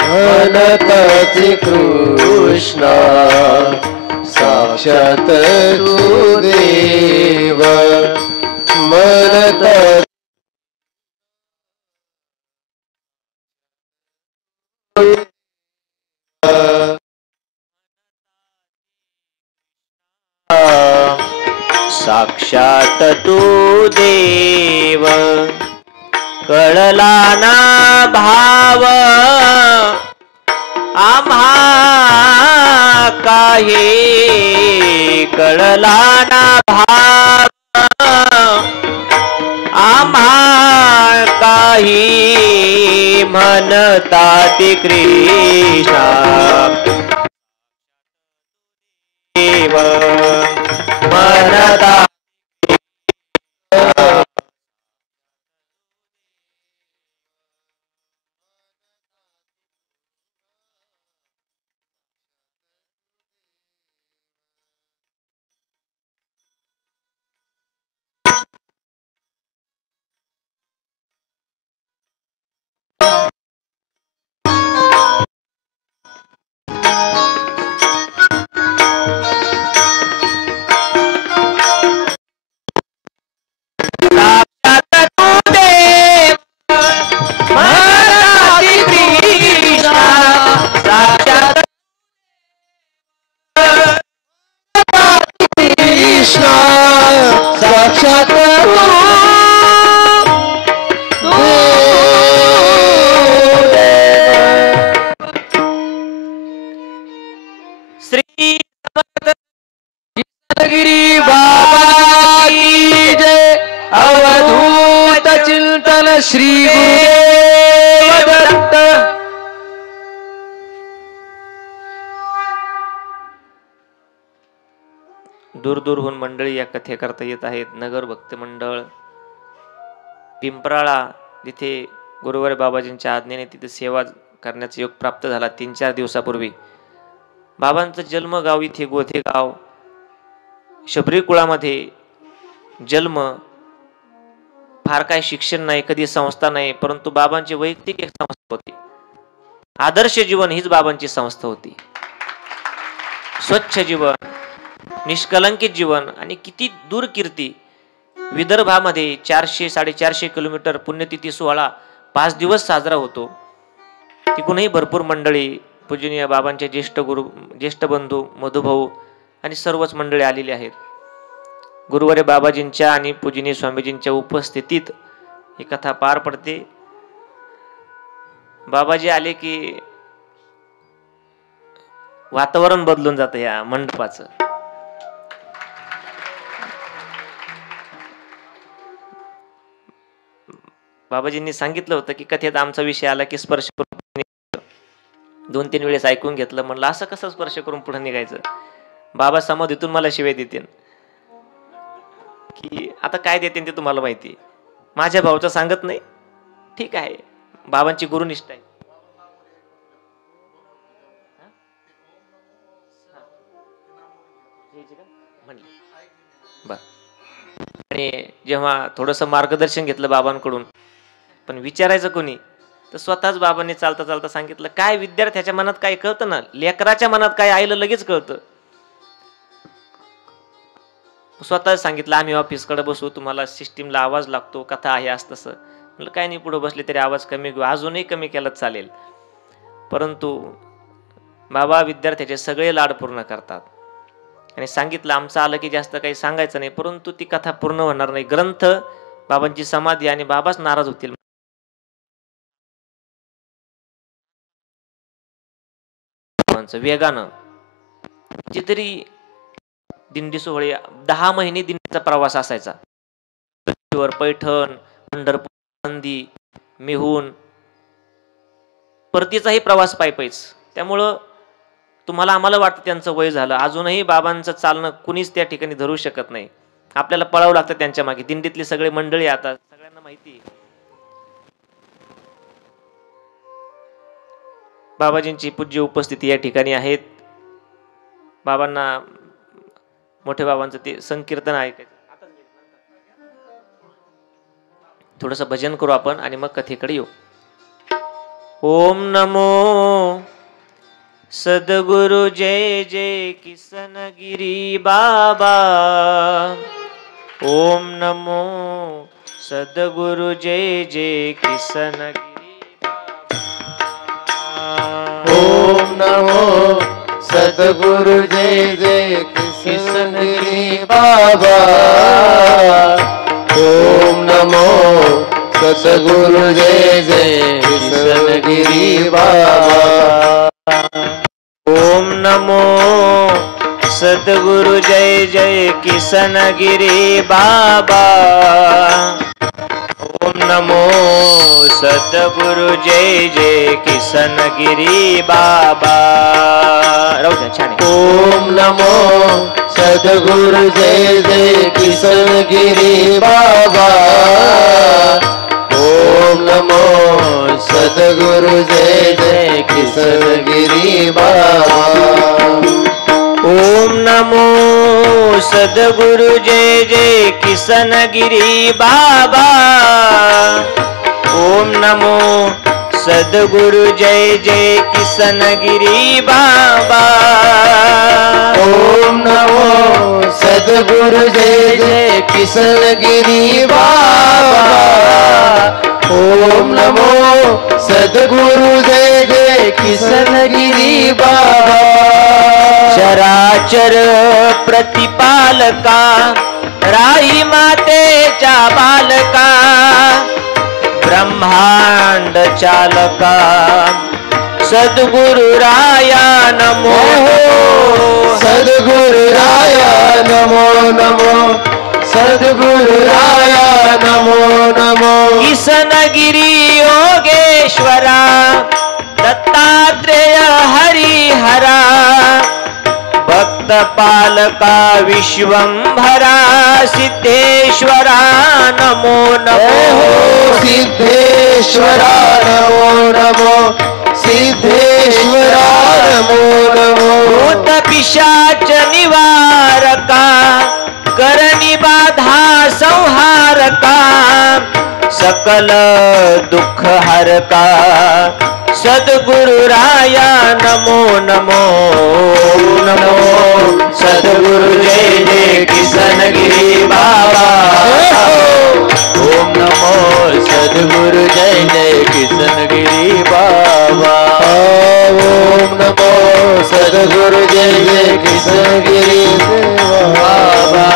म्हणताती कृष्णा, साक्षात तू देव. म्हणता साक्षात तू देव. कळला ना भाव आम्हा काही, कळला ना भाव आम्हा काही म्हणतात कृष्णा देव म्हणता साक्षात श्री गिरी बाबा की जय. अवधूत चिंतन श्री गुरुदेव दत्त. दूरदूरहून मंडळी या कथेकरता येत आहेत. नगर भक्त मंडळ पिंपराळा जिथे गुरुवारी बाबाजींच्या आज्ञेने तिथे सेवा करण्याचा योग प्राप्त झाला 3-4 दिवसापूर्वी. बाबांचं जन्मगाव इथे गोधेगाव शबरी कुळामध्ये जन्म. फार काय शिक्षण नाही, कधी संस्था नाही, परंतु बाबांची वैयक्तिक एक संस्था होती. आदर्श जीवन हीच बाबांची संस्था होती. स्वच्छ जीवन, निष्कलंकित जीवन आणि किती दूर कीर्ती. विदर्भामध्ये 400-450 किलोमीटर पुण्यतिथी सोहळा 5 दिवस साजरा होतो. तिकडूनही भरपूर मंडळी पूजनीय बाबांचे ज्येष्ठ बंधू मधुभाऊ आणि सर्वच मंडळी आलेली आहेत. गुरुवारी बाबाजींच्या आणि पूजनीय स्वामीजींच्या उपस्थितीत ही कथा पार पडते. बाबाजी आले की वातावरण बदलून जातं या मंडपाचं. बाबाजींनी सांगितलं होतं की कथेत आमचा विषय आला की स्पर्श करून 2-3 वेळेस ऐकून घेतलं. म्हणलं असं कसं स्पर्श करून पुढे निघायचं. बाबा समाधीतून मला शिवाय देतील की आता काय देते ते तुम्हाला माहिती. माझ्या भाऊचं सांगत नाही, ठीक आहे, बाबांची गुरुनिष्ठा आहे. आणि जेव्हा थोडंसं मार्गदर्शन घेतलं बाबांकडून, पण विचारायचं कोणी, तर स्वतःच बाबांनी चालता चालता सांगितलं काय विद्यार्थ्याच्या मनात काय कळतं ना, लेकराच्या मनात काय आईला लगेच कळतं. स्वतःच सांगितलं आम्ही ऑफिसकडे बसू, तुम्हाला सिस्टीमला आवाज लागतो, कथा आहे असं तसं. म्हटलं काय नाही, पुढे बसले तरी आवाज कमी घेऊ, अजूनही कमी केलं चालेल. परंतु बाबा विद्यार्थ्याचे सगळे लाड पूर्ण करतात. आणि सांगितलं आमचं आलं की जास्त काही सांगायचं नाही, परंतु ती कथा पूर्ण होणार नाही. ग्रंथ बाबांची समाधी आणि बाबाच नाराज होतील. वेगानं जितरी दिंडी सोहळे 10 महिने दिंडीचा प्रवास असायचा. पैठण, पंढरपूर, नंदी, मेहून, परतीचाही प्रवास पायीच. त्यामुळं तुम्हाला आम्हाला वाटतं त्यांचं वय झालं, अजूनही बाबांचं चालणं कुणीच त्या ठिकाणी धरू शकत नाही. आपल्याला पळावं लागतं त्यांच्या मागे. दिंडीतली सगळे मंडळी आता सगळ्यांना माहिती. बाबाजींची पूज्य उपस्थिती या ठिकाणी आहेत. बाबांना मोठे बाबांचं ते संकीर्तन ऐकायचं. थोडंसं भजन करू आपण आणि मग कथेकडे येऊ. ओम नमो सद्गुरु जय जय किसनगिरी बाबा. ओम नमो सद्गुरु जय जय किसनगिरी बाबा. ओम नमो सद्गुरु जय जय किसनगिरी बाबा. ओम नमो सद्गुरु जय जय किसनगिरी बाबा. ओम नमो सद्गुरु जय जय किसनगिरी बाबा। ओम नमो सद्गुरु जय जय किसनगिरी बाबा। राहू द्या, छान आहे. ओम नमो सद्गुरु जय जय किसनगिरी बाबा। ओम नमो सद्गुरु जय जय किसनगिरी बाबा। ओम नमो सद्गुरु जय जय किसनगिरी बाबा। ओम नमो सद्गुरु जय जय किसनगिरी बाबा। ओम नमो सद्गुरु जय जय किसनगिरी बाबा। ओम नमो सद्गुरु जय जय किसनगिरी बाबा। चराचर प्रतिपालका राई मातेच्या बालका ब्रह्मांड चालका सद्गुरु राया नमो। सद्गुरु राया नमो नमो। सद्गुरु राया नमो नमो। किसनगिरी योगेश्वरा दत्तात्रेय हरिहरा भक्त पालका विश्वंभरा सिद्धेश्वरा नमो नमो। सिद्धेश्वरा नमो नमो। सिद्धेश्वरा नमो नमो। भूत पिशाच निवारका करणी बाधा संहारका सकल दुःख हरका सद्गुरु राया नमो नमो नमो। सद्गुरु जय जय किसनगिरी बाबा। ओम नमो सद्गुरु जय जय किसनगिरी बाबा। ओम नमो सद्गुरु जय जय किसनगिरी बाबा।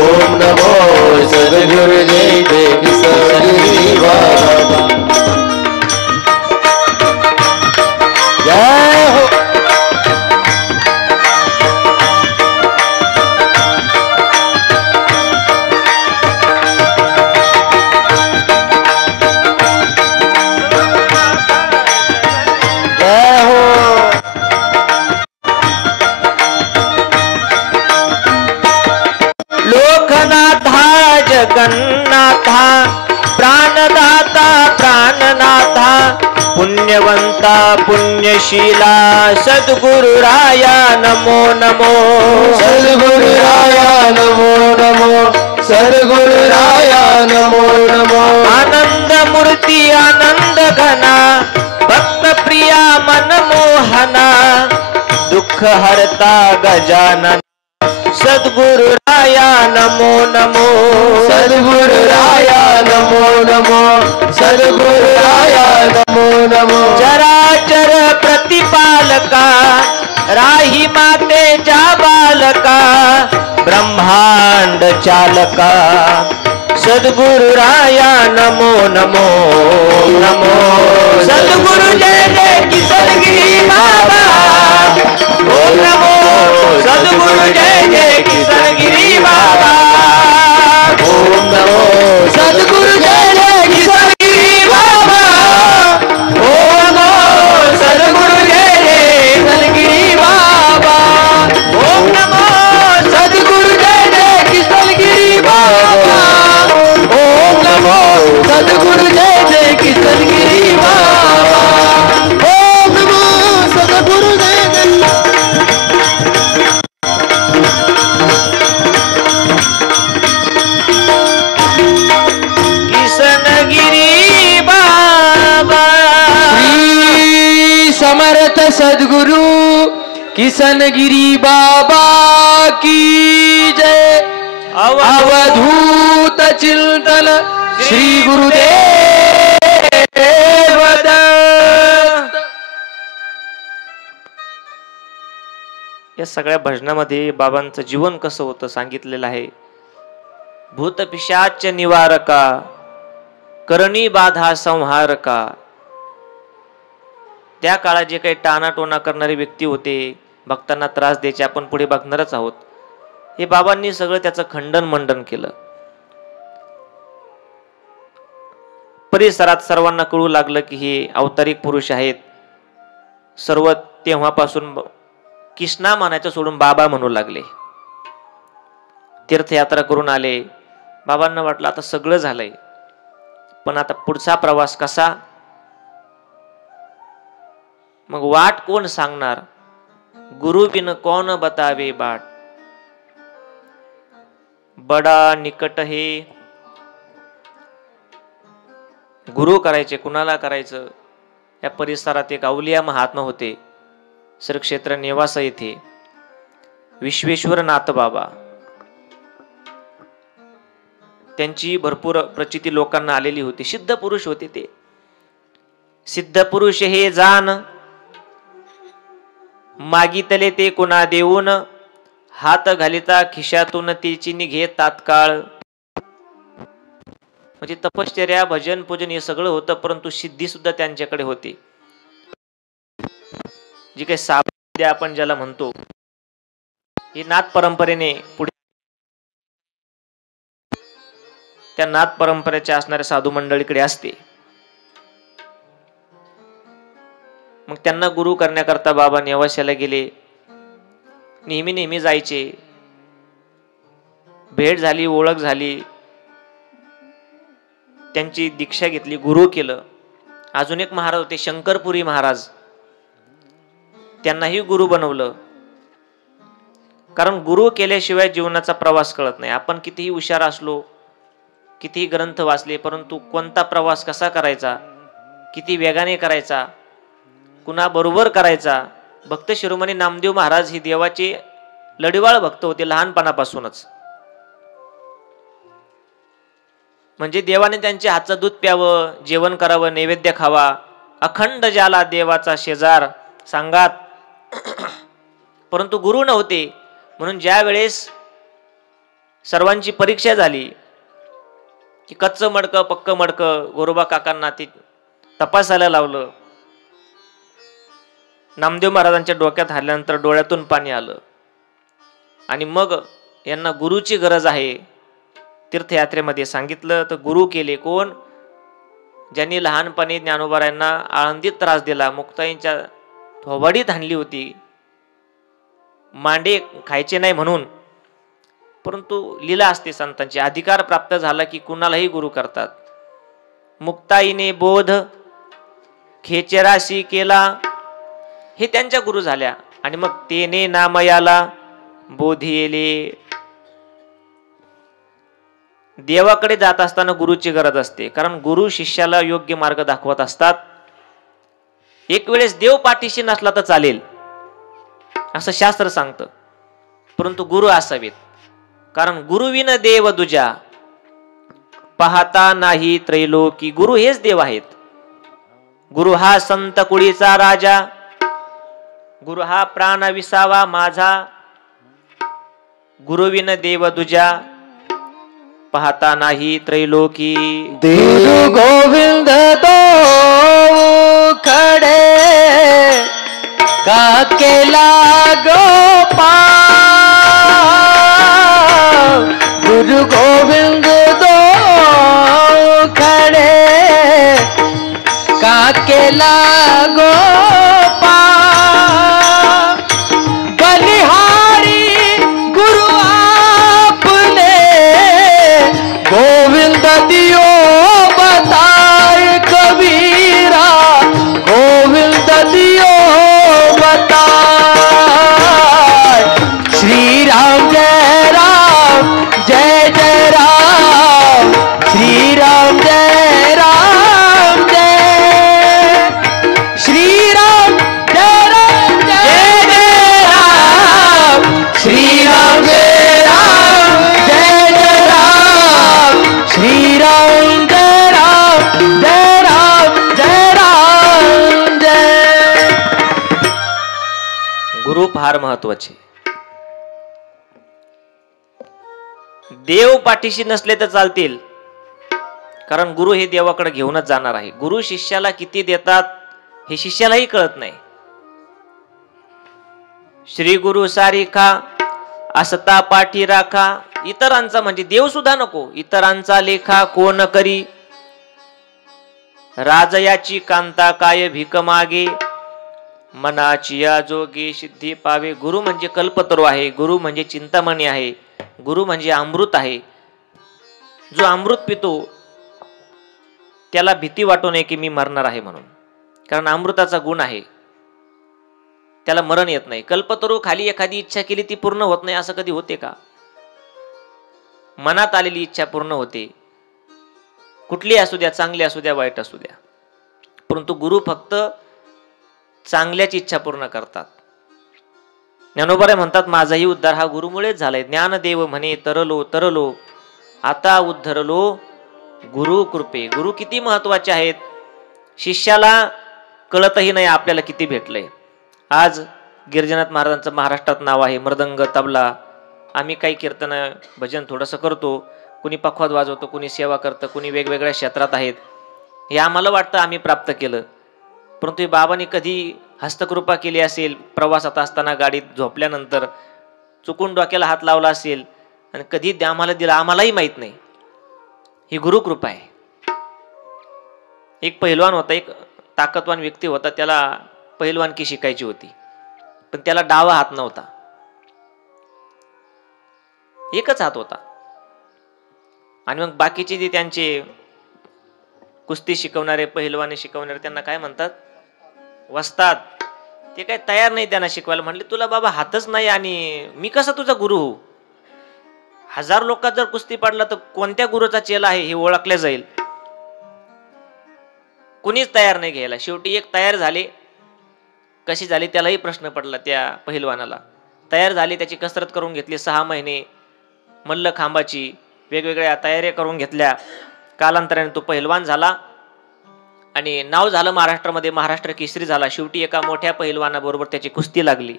ओम नमो सद्गुरु जय जय किसनगिरी बाबा। जय हो। जय हो। लोकनाथा जगन्नाथा प्राणदाता प्राणनाथा पुण्यवंता पुण्यशीला सद्गुरु राया नमो नमो। सद्गुरु राया नमो नमो। सद्गुरु राया नमो नमो। आनंद मूर्ती आनंद घना भक्त प्रिया मनमोहना दुःख हरता गजानन सद्गुरु राया नमो नमो। सद्गुरु राया नमो नमो। सद्गुरु राया नमो नमो। चराचर प्रतिपालका राही मातेच्या बालका ब्रह्मांड चालका सद्गुरु राया नमो नमो नमो। सद्गुरु जय जय किसनगिरी बाबा। ओम नमो सद्गुरु जय जय किसनगिरी बाबा। ओम नमो सद्गुरु जय जय किसनगिरी बाबा। ओम नमो सद्गुरु जय जय किसनगिरी बाबा। ओम नमो सद्गुरु जय जय किसनगिरी बाबा। ओम नमो सद्गुरु जय जय किसनगिरी बाबा। ओम नमो सद्गुरु जय जय। किसनगिरी बाबा। श्री समर्थ सद्गुरु किसनगिरी बाबा की जय। अवधूत चिंतन श्री गुरुदेव दत्त। या सगळ्या भजनामध्ये बाबांचं जीवन कसं होतं सांगितलेलं आहे. भूत पिशाच निवारका करणी बाधा संहारका. त्या काळात जे काही टाणाटोणा करणारे व्यक्ती होते भक्तांना त्रास द्यायचे आपण पुढे बघणारच आहोत. हे बाबांनी सगळं त्याचं खंडन मंडन केलं. परिसरात सर्वांना कळू लागलं की हे अवतारिक पुरुष आहेत. सर्व तेव्हापासून कृष्णा म्हणायचं सोडून बाबा म्हणू लागले. तीर्थयात्रा करून आले. बाबांना वाटलं आता सगळं झालंय, पण आता पुढचा प्रवास कसा? मग वाट कोण सांगणार? गुरु बिन कौन बतावे बाट. बडा निकट हे. गुरु करायचे कुणाला करायचं? या परिसरात एक अवलिया महात्मा होते, श्री क्षेत्र नेवासा येथे विश्वेश्वर नाथ बाबा. त्यांची भरपूर प्रचिती लोकांना आलेली होती. सिद्ध पुरुष होते ते. सिद्ध पुरुष हे जाण, मागितले ते कुणा देऊन, हात घालिता खिशातून तिची निघे तात्काळ. म्हणजे तपश्चर्या, भजन, पूजन हे सगळं होतं, परंतु सिद्धी सुद्धा त्यांच्याकडे होती. जी काही साध्य आपण ज्याला म्हणतो, ही नाथ परंपरेने पुढे त्या नाथ परंपरेच्या असणाऱ्या साधू मंडळीकडे असते. मग त्यांना गुरु करण्याकरता बाबा नेवाश्याला गेले. नेहमी जायचे. भेट झाली, ओळख झाली, त्यांची दीक्षा घेतली, गुरु केलं. अजून एक महाराज होते शंकरपुरी महाराज, त्यांनाही गुरु बनवलं. कारण गुरु केल्याशिवाय जीवनाचा प्रवास कळत नाही. आपण कितीही हुशार असलो, कितीही ग्रंथ वाचले, परंतु कोणता प्रवास कसा करायचा, किती वेगाने करायचा, कुणा बरोबर करायचा. भक्त शिरोमणी नामदेव महाराज ही देवाचे लढीवाळ भक्त होते लहानपणापासूनच. म्हणजे देवाने त्यांचे हातचं दूध प्यावं, जेवण करावं, नैवेद्य खावा. अखंड ज्याला देवाचा शेजार सांगात. परंतु गुरु नव्हते. म्हणून ज्या वेळेस सर्वांची परीक्षा झाली की कच्चं मडकं पक्क मडकं, गोरोबा काकांना ते तपासायला लावलं. नामदेव महाराजांच्या डोक्यात हारल्यानंतर डोळ्यातून पाणी आलं. आणि मग यांना गुरुची गरज आहे तीर्थयात्रेमध्ये सांगितलं. तर गुरु केले कोण? ज्यांनी लहानपणी ज्ञानोबारायांना आळंदीत त्रास दिला, मुक्ताईंच्या थोबाडीत हाणली होती, मांडे खायचे नाही म्हणून. परंतु लीला असते संतांची. अधिकार प्राप्त झाला की कुणालाही गुरु करतात. मुक्ताईने बोध खेचराशी केला, हे त्यांच्या गुरु झाल्या. आणि मग तेने नामयाला बोधिले. देवाकडे जात असताना गुरुची गरज असते, कारण गुरु शिष्याला योग्य मार्ग दाखवत असतात. एक वेळेस देव पाठीशी नसला तर चालेल असं शास्त्र सांगतं, परंतु गुरु असावेत. कारण गुरुविन देव दुजा पाहता नाही त्रैलोकी. गुरु हेच देव आहेत. गुरु हा संत कुळीचा राजा, गुरु हा प्राण विसावा माझा. गुरुविन देव दुजा पाहता नाही त्रैलोकी. गुरु गोविंद तो खडे का केला गोपाल. गुरु गोविंद दो खडे का केला गोपाल. बलिहारी गुरु आपने गोविंद दियो बताए कबीरा. गोविंद दियो बताए. श्री राम जय राम जय जय राम. श्री राम जय राम जय. श्री राम जय राम जय जय राम. श्री राम जय राम जय जय राम. श्री राम जय राम जय राम जय राम जय. गुरु फार महत्वाचे. देव पाठीशी नसले तर चालतील, कारण गुरु हे देवाकडे घेऊनच जाणार आहे. गुरु शिष्याला किती देतात हे शिष्यालाही कळत नाही. श्री गुरु सारिखा असता पाठी राखा. इतरांचा म्हणजे देव सुद्धा नको, इतरांचा लेखा कोण करी. राजयाची कांता काय भीक मागे, मनाची या जोगी सिद्धी पावे. गुरु म्हणजे कल्पतरू आहे, गुरु म्हणजे चिंतामणी आहे, गुरु म्हणजे अमृत आहे. जो अमृत पितो त्याला भीती वाटू नये की मी मरणार आहे म्हणून, कारण अमृताचा गुण आहे, त्याला मरण येत नाही. कल्पतरू खाली एखादी इच्छा केली ती पूर्ण होत नाही असं कधी होते का? मनात आलेली इच्छा पूर्ण होते, कुठली असू द्या, चांगली असू द्या, वाईट असू द्या. परंतु गुरु फक्त चांगल्याची इच्छा पूर्ण करतात. ज्ञानोबा म्हणतात माझाही उद्धार हा गुरुमुळेच झालाय. ज्ञानदेव म्हणे तरलो तरलो आता उद्धरलो गुरु कृपे. गुरु किती महत्वाचे आहेत, शिष्याला कळतही नाही आपल्याला किती भेटलंय. आज गिरिजनाथ महाराजांचं महाराष्ट्रात नाव आहे. मृदंग, तबला, आम्ही काही कीर्तन भजन थोडंसं करतो, कुणी पखवाद वाजवतो, कुणी सेवा करतं, कुणी वेगवेगळ्या क्षेत्रात आहेत. हे आम्हाला वाटतं आम्ही प्राप्त केलं, परंतु बाबांनी कधी हस्तकृपा केली असेल, प्रवासात असताना गाडीत झोपल्यानंतर चुकून डोक्याला हात लावला असेल आणि कधी आम्हाला दिला आम्हालाही माहित नाही. ही गुरुकृपा आहे. एक पहिलवान होता, एक ताकदवान व्यक्ती होता, त्याला पहिलवानकी शिकायची होती, पण त्याला डावा हात नव्हता, एकच हात होता. आणि मग बाकीचे जे त्यांचे कुस्ती शिकवणारे, पहिलवानी शिकवणारे, त्यांना काय म्हणतात, वस्ताद. ते काय तयार नाही त्यांना शिकवायला. म्हणले तुला बाबा हातच नाही आणि मी कसा तुझा गुरु होऊ. 1000 लोकात जर कुस्ती पाडला तर कोणत्या गुरुचा चेला आहे हे ओळखले जाईल. कुणीच तयार नाही घ्यायला. शेवटी एक तयार झाले. कशी झाली त्यालाही प्रश्न पडला त्या पहिलवानाला. तयार झाली, त्याची कसरत करून घेतली 6 महिने, मल्लखांबाची वेगवेगळ्या तयाऱ्या करून घेतल्या. कालांतराने तो पहिलवान झाला आणि नाव झालं महाराष्ट्रामध्ये, महाराष्ट्र केसरी झाला. शेवटी एका मोठ्या पहिलवानाबरोबर त्याची कुस्ती लागली.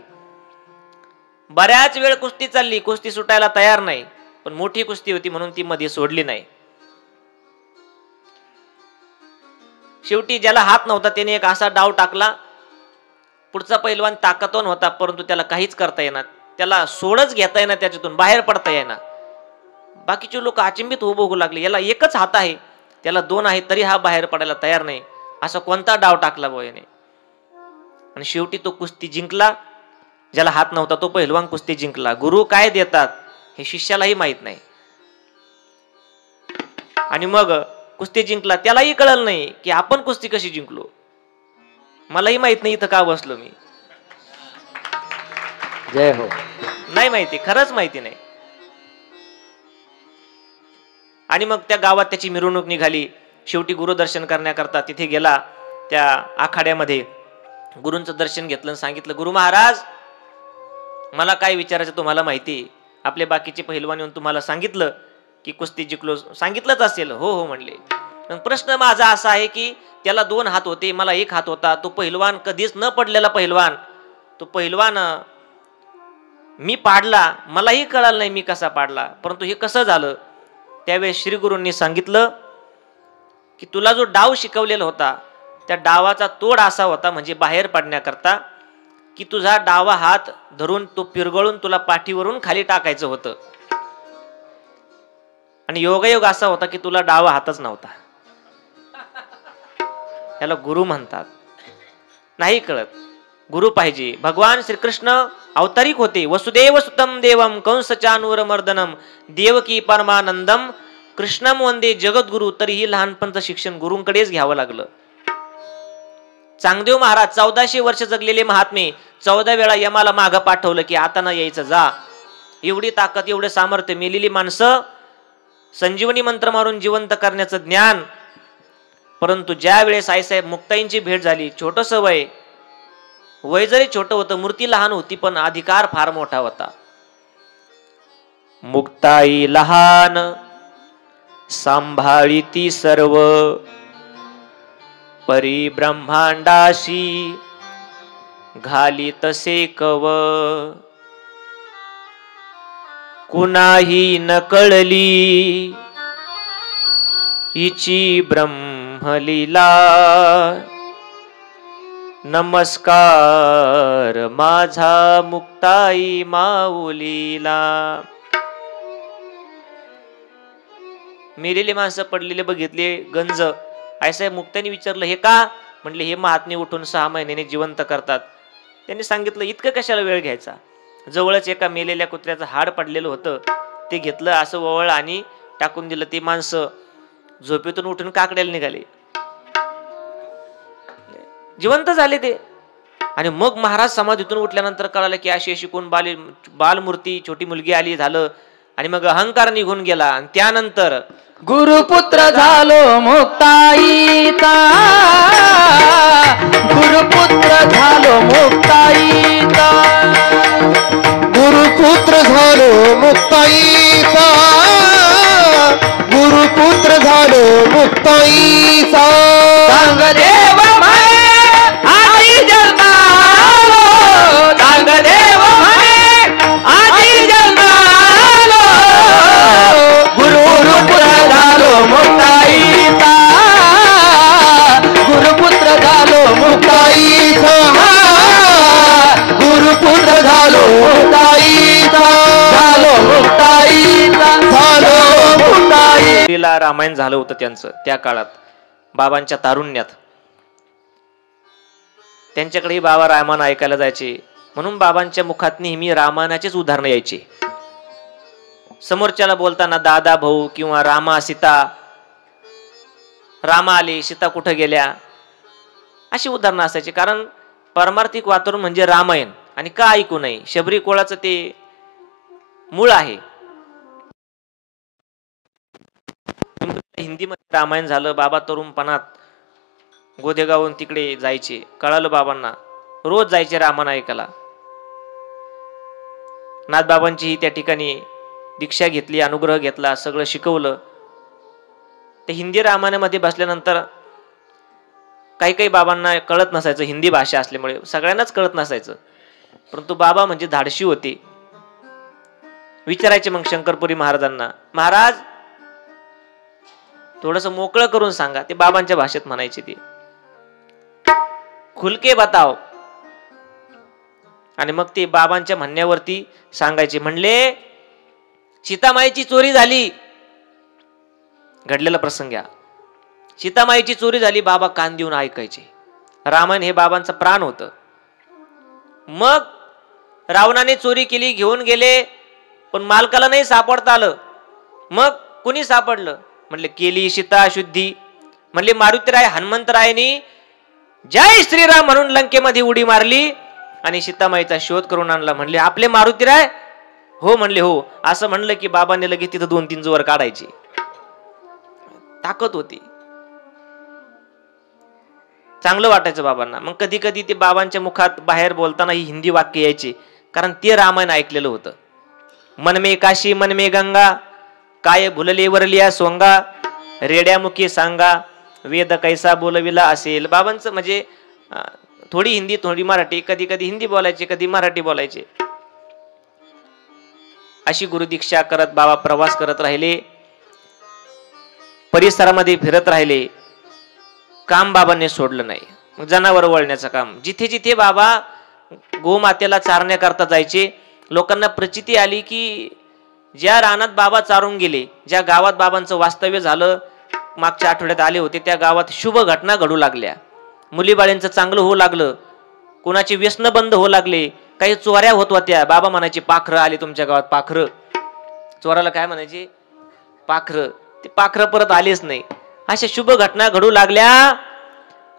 बऱ्याच वेळ कुस्ती चालली, कुस्ती सुटायला तयार नाही, पण मोठी कुस्ती होती म्हणून ती मध्ये सोडली नाही. शेवटी ज्याला हात नव्हता त्याने एक असा डाव टाकला. पुढचा पहिलवान ताकदवान होता, परंतु त्याला काहीच करता येणार, त्याला सोडच घेता येणार, त्याच्यातून बाहेर पडता येणार. बाकीचे लोक अचंबित उभं होऊ लागले, याला एकच हात आहे, त्याला 2 आहे, तरी हा बाहेर पडायला तयार नाही. असा कोणता डाव टाकला याने. आणि शेवटी तो कुस्ती जिंकला. ज्याला हात नव्हता तो पहिलवान कुस्ती जिंकला. गुरु काय देतात हे शिष्यालाही माहित नाही. आणि मग कुस्ती जिंकला, त्यालाही कळलं नाही की आपण कुस्ती कशी जिंकलो. मलाही माहित नाही इथं का बसलो मी. जय हो. नाही माहिती, खरंच माहिती नाही. आणि मग त्या गावात त्याची मिरवणूक निघाली. शेवटी गुरुदर्शन करण्याकरता तिथे गेला. त्या आखाड्यामध्ये गुरूंचं दर्शन घेतलं, सांगितलं गुरु महाराज मला काय विचारायचं तुम्हाला माहिती. आपले बाकीचे पहिलवान येऊन तुम्हाला सांगितलं की कुस्ती जिंकलो, सांगितलंच असेल. हो हो म्हणले. मग प्रश्न माझा असा आहे की त्याला 2 हात होते, मला 1 हात होता. तो पहिलवान कधीच न पडलेला पहिलवान, तो पहिलवान मी पाडला, मलाही कळालं नाही मी कसा पाडला, परंतु हे कसं झालं. त्यावेळेस श्री गुरूंनी सांगितलं की तुला जो डाव शिकवलेला होता त्या डावाचा तोड असा होता, म्हणजे बाहेर पडण्याकरता, की तुझा डावा हात धरून तो पिरगळून तुला पाठीवरून खाली टाकायचं होतं. आणि योगायोग असा होता की तुला डावा हातच नव्हता. याला गुरु म्हणतात. नाही कळत, गुरु पाहिजे. भगवान श्रीकृष्ण अवतारिक होते. वसुदेव सुतम देवम कंसचानूर मर्दनम देवकी परमानंदम कृष्णम वंदे जगद्गुरु. तरीही लहानपणचं शिक्षण गुरूंकडेच घ्यावं लागलं. चांगदेव महाराज 1400 वर्ष जगलेले महात्मे 14 वेळा यमाला मागं पाठवलं की आता ना यायचं, जा. एवढी ताकद, एवढे सामर्थ्य. मेलेली माणसं संजीवनी मंत्र मारून जिवंत करण्याचं ज्ञान. परंतु ज्या वेळेस आईसाहेब मुक्ताईंची भेट झाली, छोटस वय जरी छोटं होतं, मूर्ती लहान होती, पण अधिकार फार मोठा होता. मुक्ताई लहान सांभाळी ती सर्व, परी ब्रह्मांडाशी घाली तसे कव. कुणाही न कळली हिची ब्रह्मलीला, नमस्कार माझा मुक्ताई माऊलीला. मेलेली माणसं पडलेले बघितले गंज. आईसाहेब मुक्तानी विचारलं हे का? म्हणले हे महात्मे उठून 6 महिन्याने जिवंत करतात. त्यांनी सांगितलं इतकं कशाला वेळ घ्यायचा. जवळच एका मेलेल्या कुत्र्याचं हाड पडलेलं होतं, ते घेतलं असं ववळ आणि टाकून दिलं. ते माणसं झोपेतून उठून काकड्याला निघाले, जिवंत झाले ते. आणि मग महाराज समाधीतून उठल्यानंतर कळालं की अशी अशी कोण बालमूर्ती छोटी मुलगी आली झालं. आणि मग अहंकार निघून गेला. आणि त्यानंतर गुरुपुत्र झालो मुक्ताईचा, गुरुपुत्र झालो मुक्ताईचा, गुरुपुत्र झालो मुक्ताईचा, गुरुपुत्र झालो मुक्ताईचा. सांग देव म्हणे आधी जन्मालो, सांग देव म्हणे आधी जन्मालो, गुरुपुत्र झालो मुक्ताईचा, गुरुपुत्र झालो मुक्ताईचा, गुरुपुत्र झालो मुक्ताईचा, झालो मुक्ताईचा, झालो मुक्ताई. तिला रामायण झालं होतं त्यांचं त्या काळात बाबांच्या तारुण्यात. त्यांच्याकडेही बाबा रामायण ऐकायला जायचे. म्हणून बाबांच्या मुखात नेहमी रामायणाचेच उदाहरणं यायचे. समोरच्याला बोलताना दादा भाऊ किंवा रामा सीता, रामा आले सीता कुठं गेल्या, अशी उदाहरणं असायची. कारण पारमार्थिक वातावरण म्हणजे रामायण. आणि का ऐकू नये, शबरी कोळाचं ते मूळ आहे. हिंदीमध्ये रामायण झालं. बाबा तरुणपणात गोदेगावून तिकडे जायचे. कळालं बाबांना, रोज जायचे रामायण ऐकायला. नाथबाबांचीही त्या ठिकाणी दीक्षा घेतली, अनुग्रह घेतला, सगळं शिकवलं. ते हिंदी रामायणामध्ये बसल्यानंतर काही काही बाबांना कळत नसायचं, हिंदी भाषा असल्यामुळे सगळ्यांनाच कळत नसायचं. परंतु बाबा म्हणजे धाडशी होते. विचारायचे मग शंकरपुरी महाराजांना, महाराज थोडस मोकळं करून सांगा. ते बाबांच्या भाषेत म्हणायचे, ते खुलके बताव. आणि मग ते बाबांच्या म्हणण्यावरती सांगायचे. म्हणले सीतामाईची चोरी झाली, घडलेला प्रसंग घ्या. सीतामाईची चोरी झाली, बाबा कान देऊन ऐकायचे. रामायण हे बाबांचं प्राण होतं. मग रावणाने चोरी केली, घेऊन गेले, पण मालकाला नाही सापडता आलं. मग कुणी सापडलं? म्हणले केली सीता शुद्धी. म्हणले मारुतीराय हनुमंतरायनी जय श्रीराम म्हणून लंकेमध्ये उडी मारली आणि सीतामाईचा शोध करून आणला. म्हणले आपले मारुतीराय? हो म्हणले हो. असं म्हणलं की बाबांनी लगेच तिथं 2-3 जोर काढायचे. ताकद होती. चांगलं वाटायचं बाबांना. मग कधी कधी ते बाबांच्या मुखात बाहेर बोलताना ही हिंदी वाक्य यायचे, कारण ते रामायण ऐकलेलं होतं. मन में काशी मन में गंगा, काय भुलले वरलिया सोंगा, रेड्यामुखी सांगा, वेद कैसा बोलविला असेल. बाबांचं म्हणजे थोडी हिंदी थोडी मराठी, कधी कधी हिंदी बोलायचे, कधी मराठी बोलायचे. अशी गुरुदीक्षा करत बाबा प्रवास करत राहिले, परिसरामध्ये फिरत राहिले. काम बाबांनी सोडलं नाही. जनावर वळण्याचं काम. जिथे जिथे बाबा गोमातेला चारण्याकरता जायचे, लोकांना प्रचिती आली की ज्या रानात बाबा चारून गेले, ज्या गावात बाबांचं वास्तव्य झालं, मागच्या आठवड्यात आले होते, त्या गावात शुभ घटना घडू लागल्या. मुलीबाळींचं चांगलं होऊ लागलं, कोणाची व्यसन बंद होऊ लागले, काही चोऱ्या होत होत्या. बाबा म्हणायचे पाखरं आले तुमच्या गावात. पाखरं, चोराला काय म्हणायचे? पाखरं. ते पाखरं परत आलेच नाही. अशा शुभ घटना घडू लागल्या.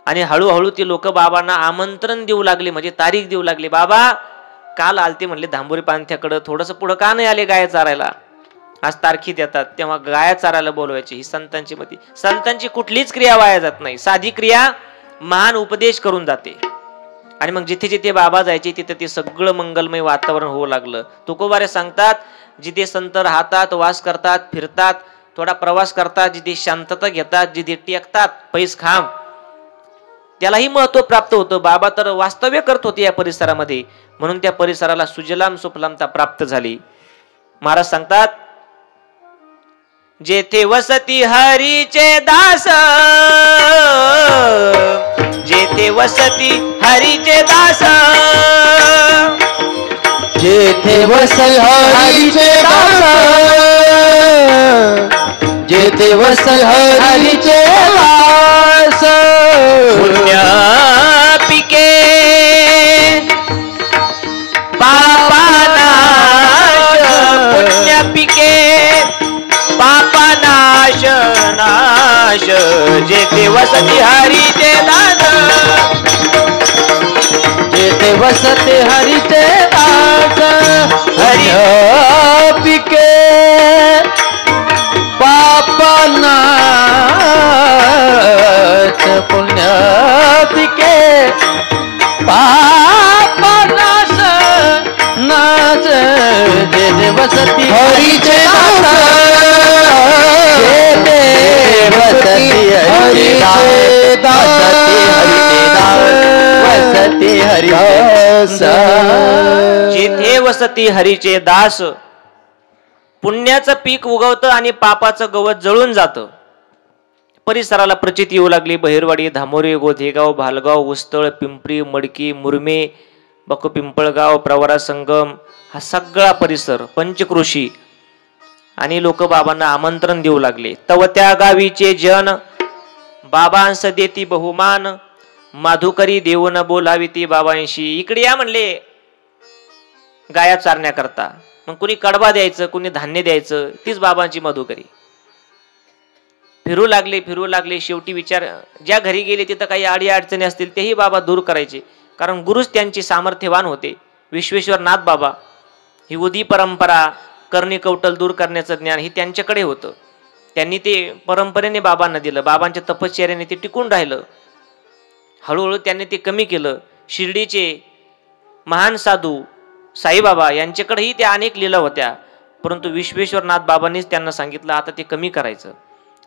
आणि हळूहळू ते लोक बाबांना आमंत्रण देऊ लागले, म्हणजे तारीख देऊ लागले. बाबा काल आलते म्हणले धांबोरी पांथ्याकडं, थोडस पुढं का नाही आले गाया चारायला? आज तारखीत येतात तेव्हा गाया चारायला बोलवायची. ही संतांची मती. संतांची कुठलीच क्रिया वाया जात नाही. साधी क्रिया महान उपदेश करून जाते. आणि मग जिथे जिथे बाबा जायचे तिथे ते सगळं मंगलमय वातावरण होऊ लागलं. तुकोबारे सांगतात, जिथे संत राहतात, वास करतात, फिरतात, थोडा प्रवास करतात, जिथे शांतता घेतात, जिथे टेकतात पैस खांब, त्यालाही महत्व प्राप्त होतं. बाबा तर वास्तव्य करत होते या परिसरामध्ये, म्हणून त्या परिसराला सुजलाम सुफलामता प्राप्त झाली. महाराज सांगतात, जेथे वसती हरीचे दास, जेथे जेथे वसती हरीचे दास जेथे वसल हरीचे दास जेथे वसल हरीचे दास पुण्य पिके पापानाश पुण्य पिके पापानाश नाश जेथे वसती हरीचे दास जेथे वसते हरीचे दास हरी पिके पापनाश पुण्य पिके पापनाश नाश जेथे वसती हरीचे दास जेथे वसती हरीचे दास वसती हरीचे जेथे वसती हरीचे दास पुण्याचं पीक उगवतं आणि पापाचं गवत जळून जातं. परिसराला प्रचिती येऊ लागली. बहिरवाडी, धामोरी, गोधेगाव, भालगाव, उस्तळ, पिंपरी, मडकी, मुरमे, बकपिंपळगाव, प्रवरा, संगम हा सगळा परिसर पंचकृषी आणि लोक बाबांना आमंत्रण देऊ लागले. तव त्या गावीचे जन बाबांस देती बहुमान माधुकरी देऊन बोलावी ती बाबांशी. इकडे या म्हणले गाया चारण्याकरता. मग कुणी कडबा द्यायचं, कुणी धान्य द्यायचं. तीच बाबांची मधुकरी. फिरू लागले. शेवटी विचार, ज्या घरी गेले तिथं काही अडी अडचणी असतील तेही बाबा दूर करायचे. कारण गुरुच त्यांची सामर्थ्यवान होते. विश्वेश्वरनाथ बाबा ही उदी परंपरा करणी कौटल दूर करण्याचं ज्ञान हे त्यांच्याकडे होतं. त्यांनी ते परंपरेने बाबांना दिलं. बाबांच्या तपश्चर्याने ते टिकून राहिलं. हळूहळू त्यांनी ते कमी केलं. शिर्डीचे महान साधू साईबाबा यांच्याकडेही त्या अनेक लीला होत्या. परंतु विश्वेश्वरनाथ बाबांनीच त्यांना सांगितलं आता ते कमी करायचं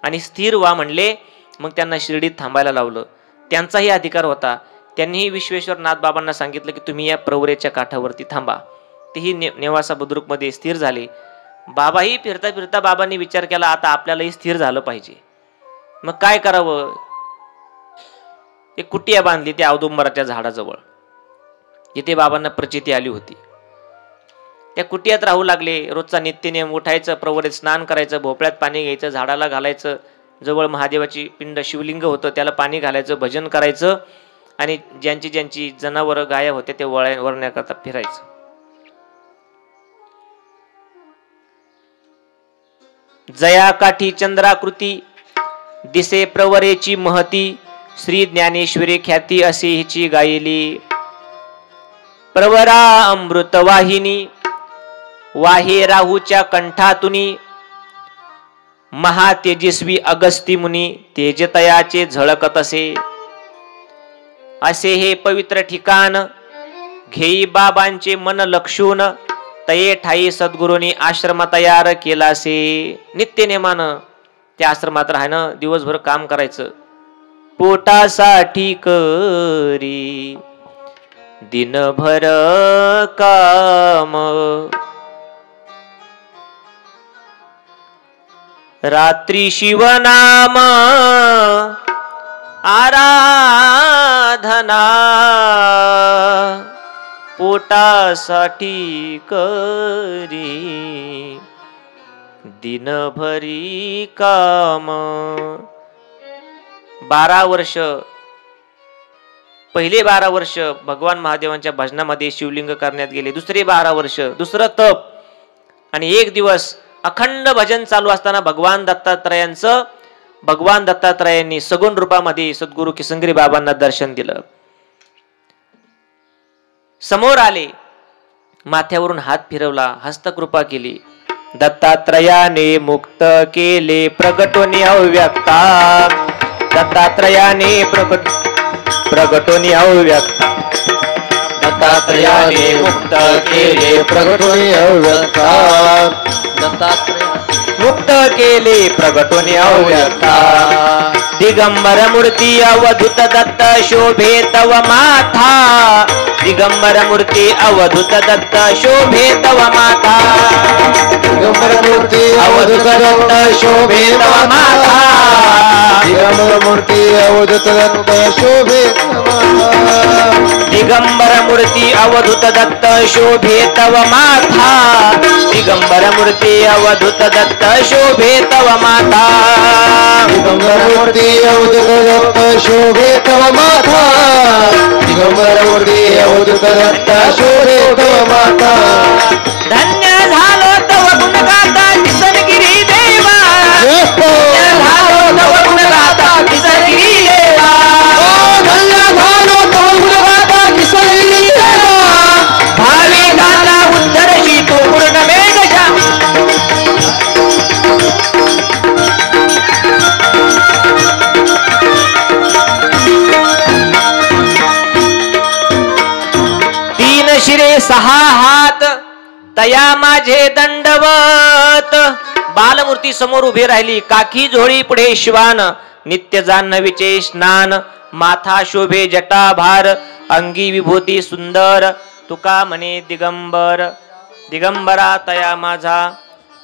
आणि स्थिर व्हा म्हणले. मग त्यांना शिर्डीत थांबायला लावलं. त्यांचाही अधिकार होता. त्यांनीही विश्वेश्वरनाथ बाबांना सांगितलं की तुम्ही या प्रवरेच्या काठावरती थांबा. तेही नेवासा बुद्रुकमध्ये स्थिर झाले. बाबाही फिरता फिरता बाबांनी विचार केला आता आपल्यालाही स्थिर झालं पाहिजे. मग काय करावं. एक कुटिया बांधली त्या औदुंबराच्या झाडाजवळ, जिथे बाबांना प्रचिती आली होती. त्या कुटियात राहू लागले. रोजचा नित्यनेम उठायचं, प्रवरेत स्नान करायचं, भोपळ्यात पाणी घ्यायचं, झाडाला घालायचं. जवळ महादेवाची पिंड शिवलिंग होतं, त्याला पाणी घालायचं, भजन करायचं आणि ज्यांची ज्यांची जनावरं गाया होत्या ते वळण्याकरता फिरायचं. जया काठी चंद्राकृती दिसे प्रवरेची महती श्री ज्ञानेश्वरी ख्याती असे हिची गायली. प्रवरा अमृत वाहिनी वाहे राहूच्या कंठातुनी महातेजस्वी अगस्ती मुनी तेजतयाचे झळकत असे हे पवित्र ठिकाण घेई बाबांचे मन लक्षून तये ठाई सद्गुरूंनी आश्रम तयार केलासे. नित्यनेमानं त्या आश्रमात राहणं, दिवसभर काम करायचं. पोटासाठी करी दिनभर काम रात्री शिवनाम आराधना पोटासाठी करी दिनभरी काम. 12 वर्ष, पहिले 12 वर्ष भगवान महादेवांच्या भजनामध्ये शिवलिंग करण्यात गेले. दुसरे 12 वर्ष दुसरं तप. आणि एक दिवस अखंड भजन चालू असताना भगवान दत्तात्रयांनी सगुण रूपामध्ये सद्गुरू किसनगिरी बाबांना दर्शन दिलं. समोर आले, माथ्यावरून हात फिरवला, हस्तकृपा केली. दत्तात्रयाने मुक्त केले प्रगटोनी अव्यक्ता. दत्तात्रयाने प्रगटोनी अव्यक्ता. दत्तात्रयाने मुक्त केले प्रगटोनी अव्यक्ता. मुक्त केले प्रगटोनी अव्यक्ता. दिगंबर मूर्ती अवधूत दत्त शोभे तव माथा. दिगंबर मूर्ती अवधूत दत्त शोभे तव माथा. दिगंबर मूर्ती अवधूत दत्त शोभे तव माथा. दिगंबर मूर्ती अवधूत दत्त शोभे तव माथा. दिगंबर मूर्ती अवधूत दत्त शोभे तव माथा दिगंबर मूर्ती अवधूत दत्त शोभे तव माता दिगंबर मूर्ती अवधूत दत्त शोभे तव माथा दिगंबर मूर्ती अवधूत दत्त शोभे तव माता धन्य झालो तव गुणगाता किसनगिरी देवा धन्य झालो तव गुणगाता किसनगिरी देवा धन्य झालो तव गुणगाता किसनगिरी देवा भाविकांना उद्धरशी तू पूर्ण मेघशा तीन शिरे सहा हात तया माझे दंडवत बालमूर्ती समोर उभी राहिली काकी झोळी पुढे श्वान नित्य जान्हवीचे स्नान माथा शोभे जटाभार अंगी विभूती सुंदर तुका म्हणे दिगंबर दिगंबरा तया माझा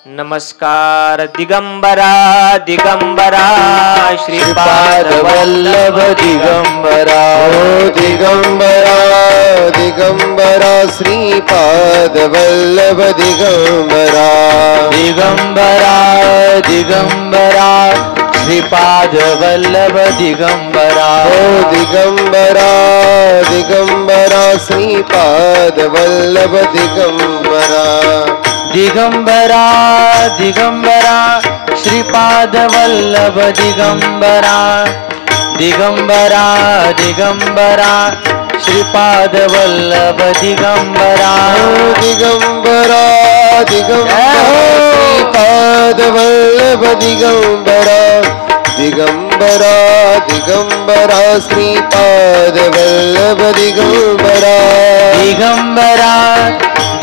नमस्कार दिगंबरा दिगंबरा श्रीपाद वल्लभ दिगंबरा दिगंबरा दिगंबरा श्रीपाद वल्लभ दिगंबरा दिगंबरा दिगंबरा श्रीपाद वल्लभ दिगंबरा दिगंबरा दिगंबरा श्रीपाद वल्लभ दिगंबरा दिगंबरा दिगंबरा श्रीपाद वल्लभ दिगंबरा दिगंबरा दिगंबरा श्रीपाद वल्लभ दिगंबरा दिगंबरा दिगंबरा श्रीपाद वल्लभ दिगंबरा दिगंबरा दिगंबरा श्रीपाद वल्लभ दिगंबरा दिगंबरा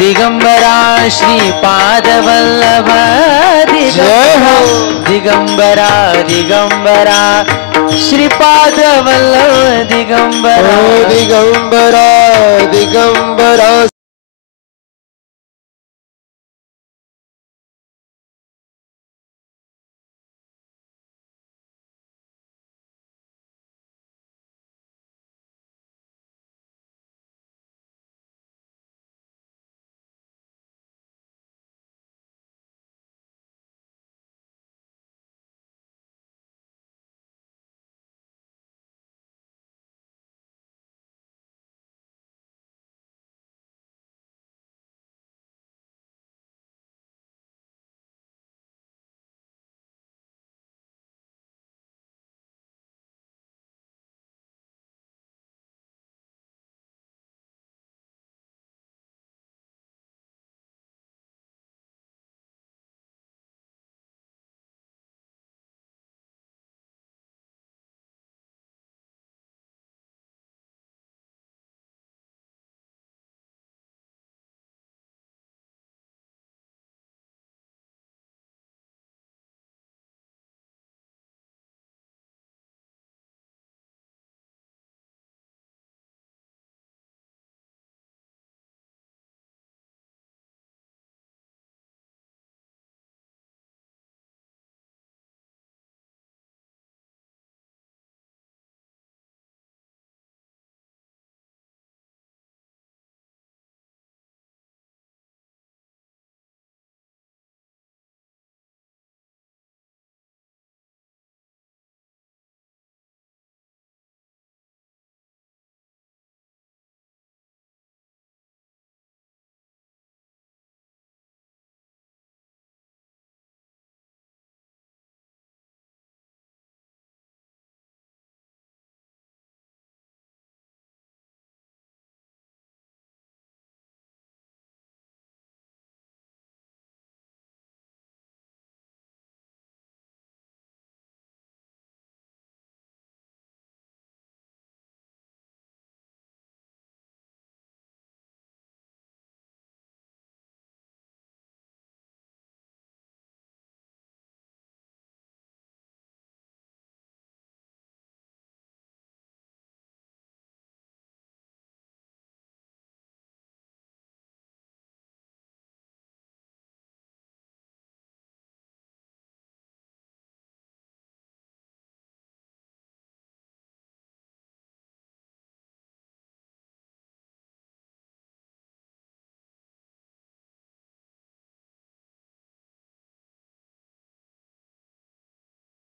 दिगंबरा श्रीपाद वल्लभ दिगंबरा दिगंबरा श्रीपाद वल्लभ दिगंबरा दिगंबरा दिगंबरा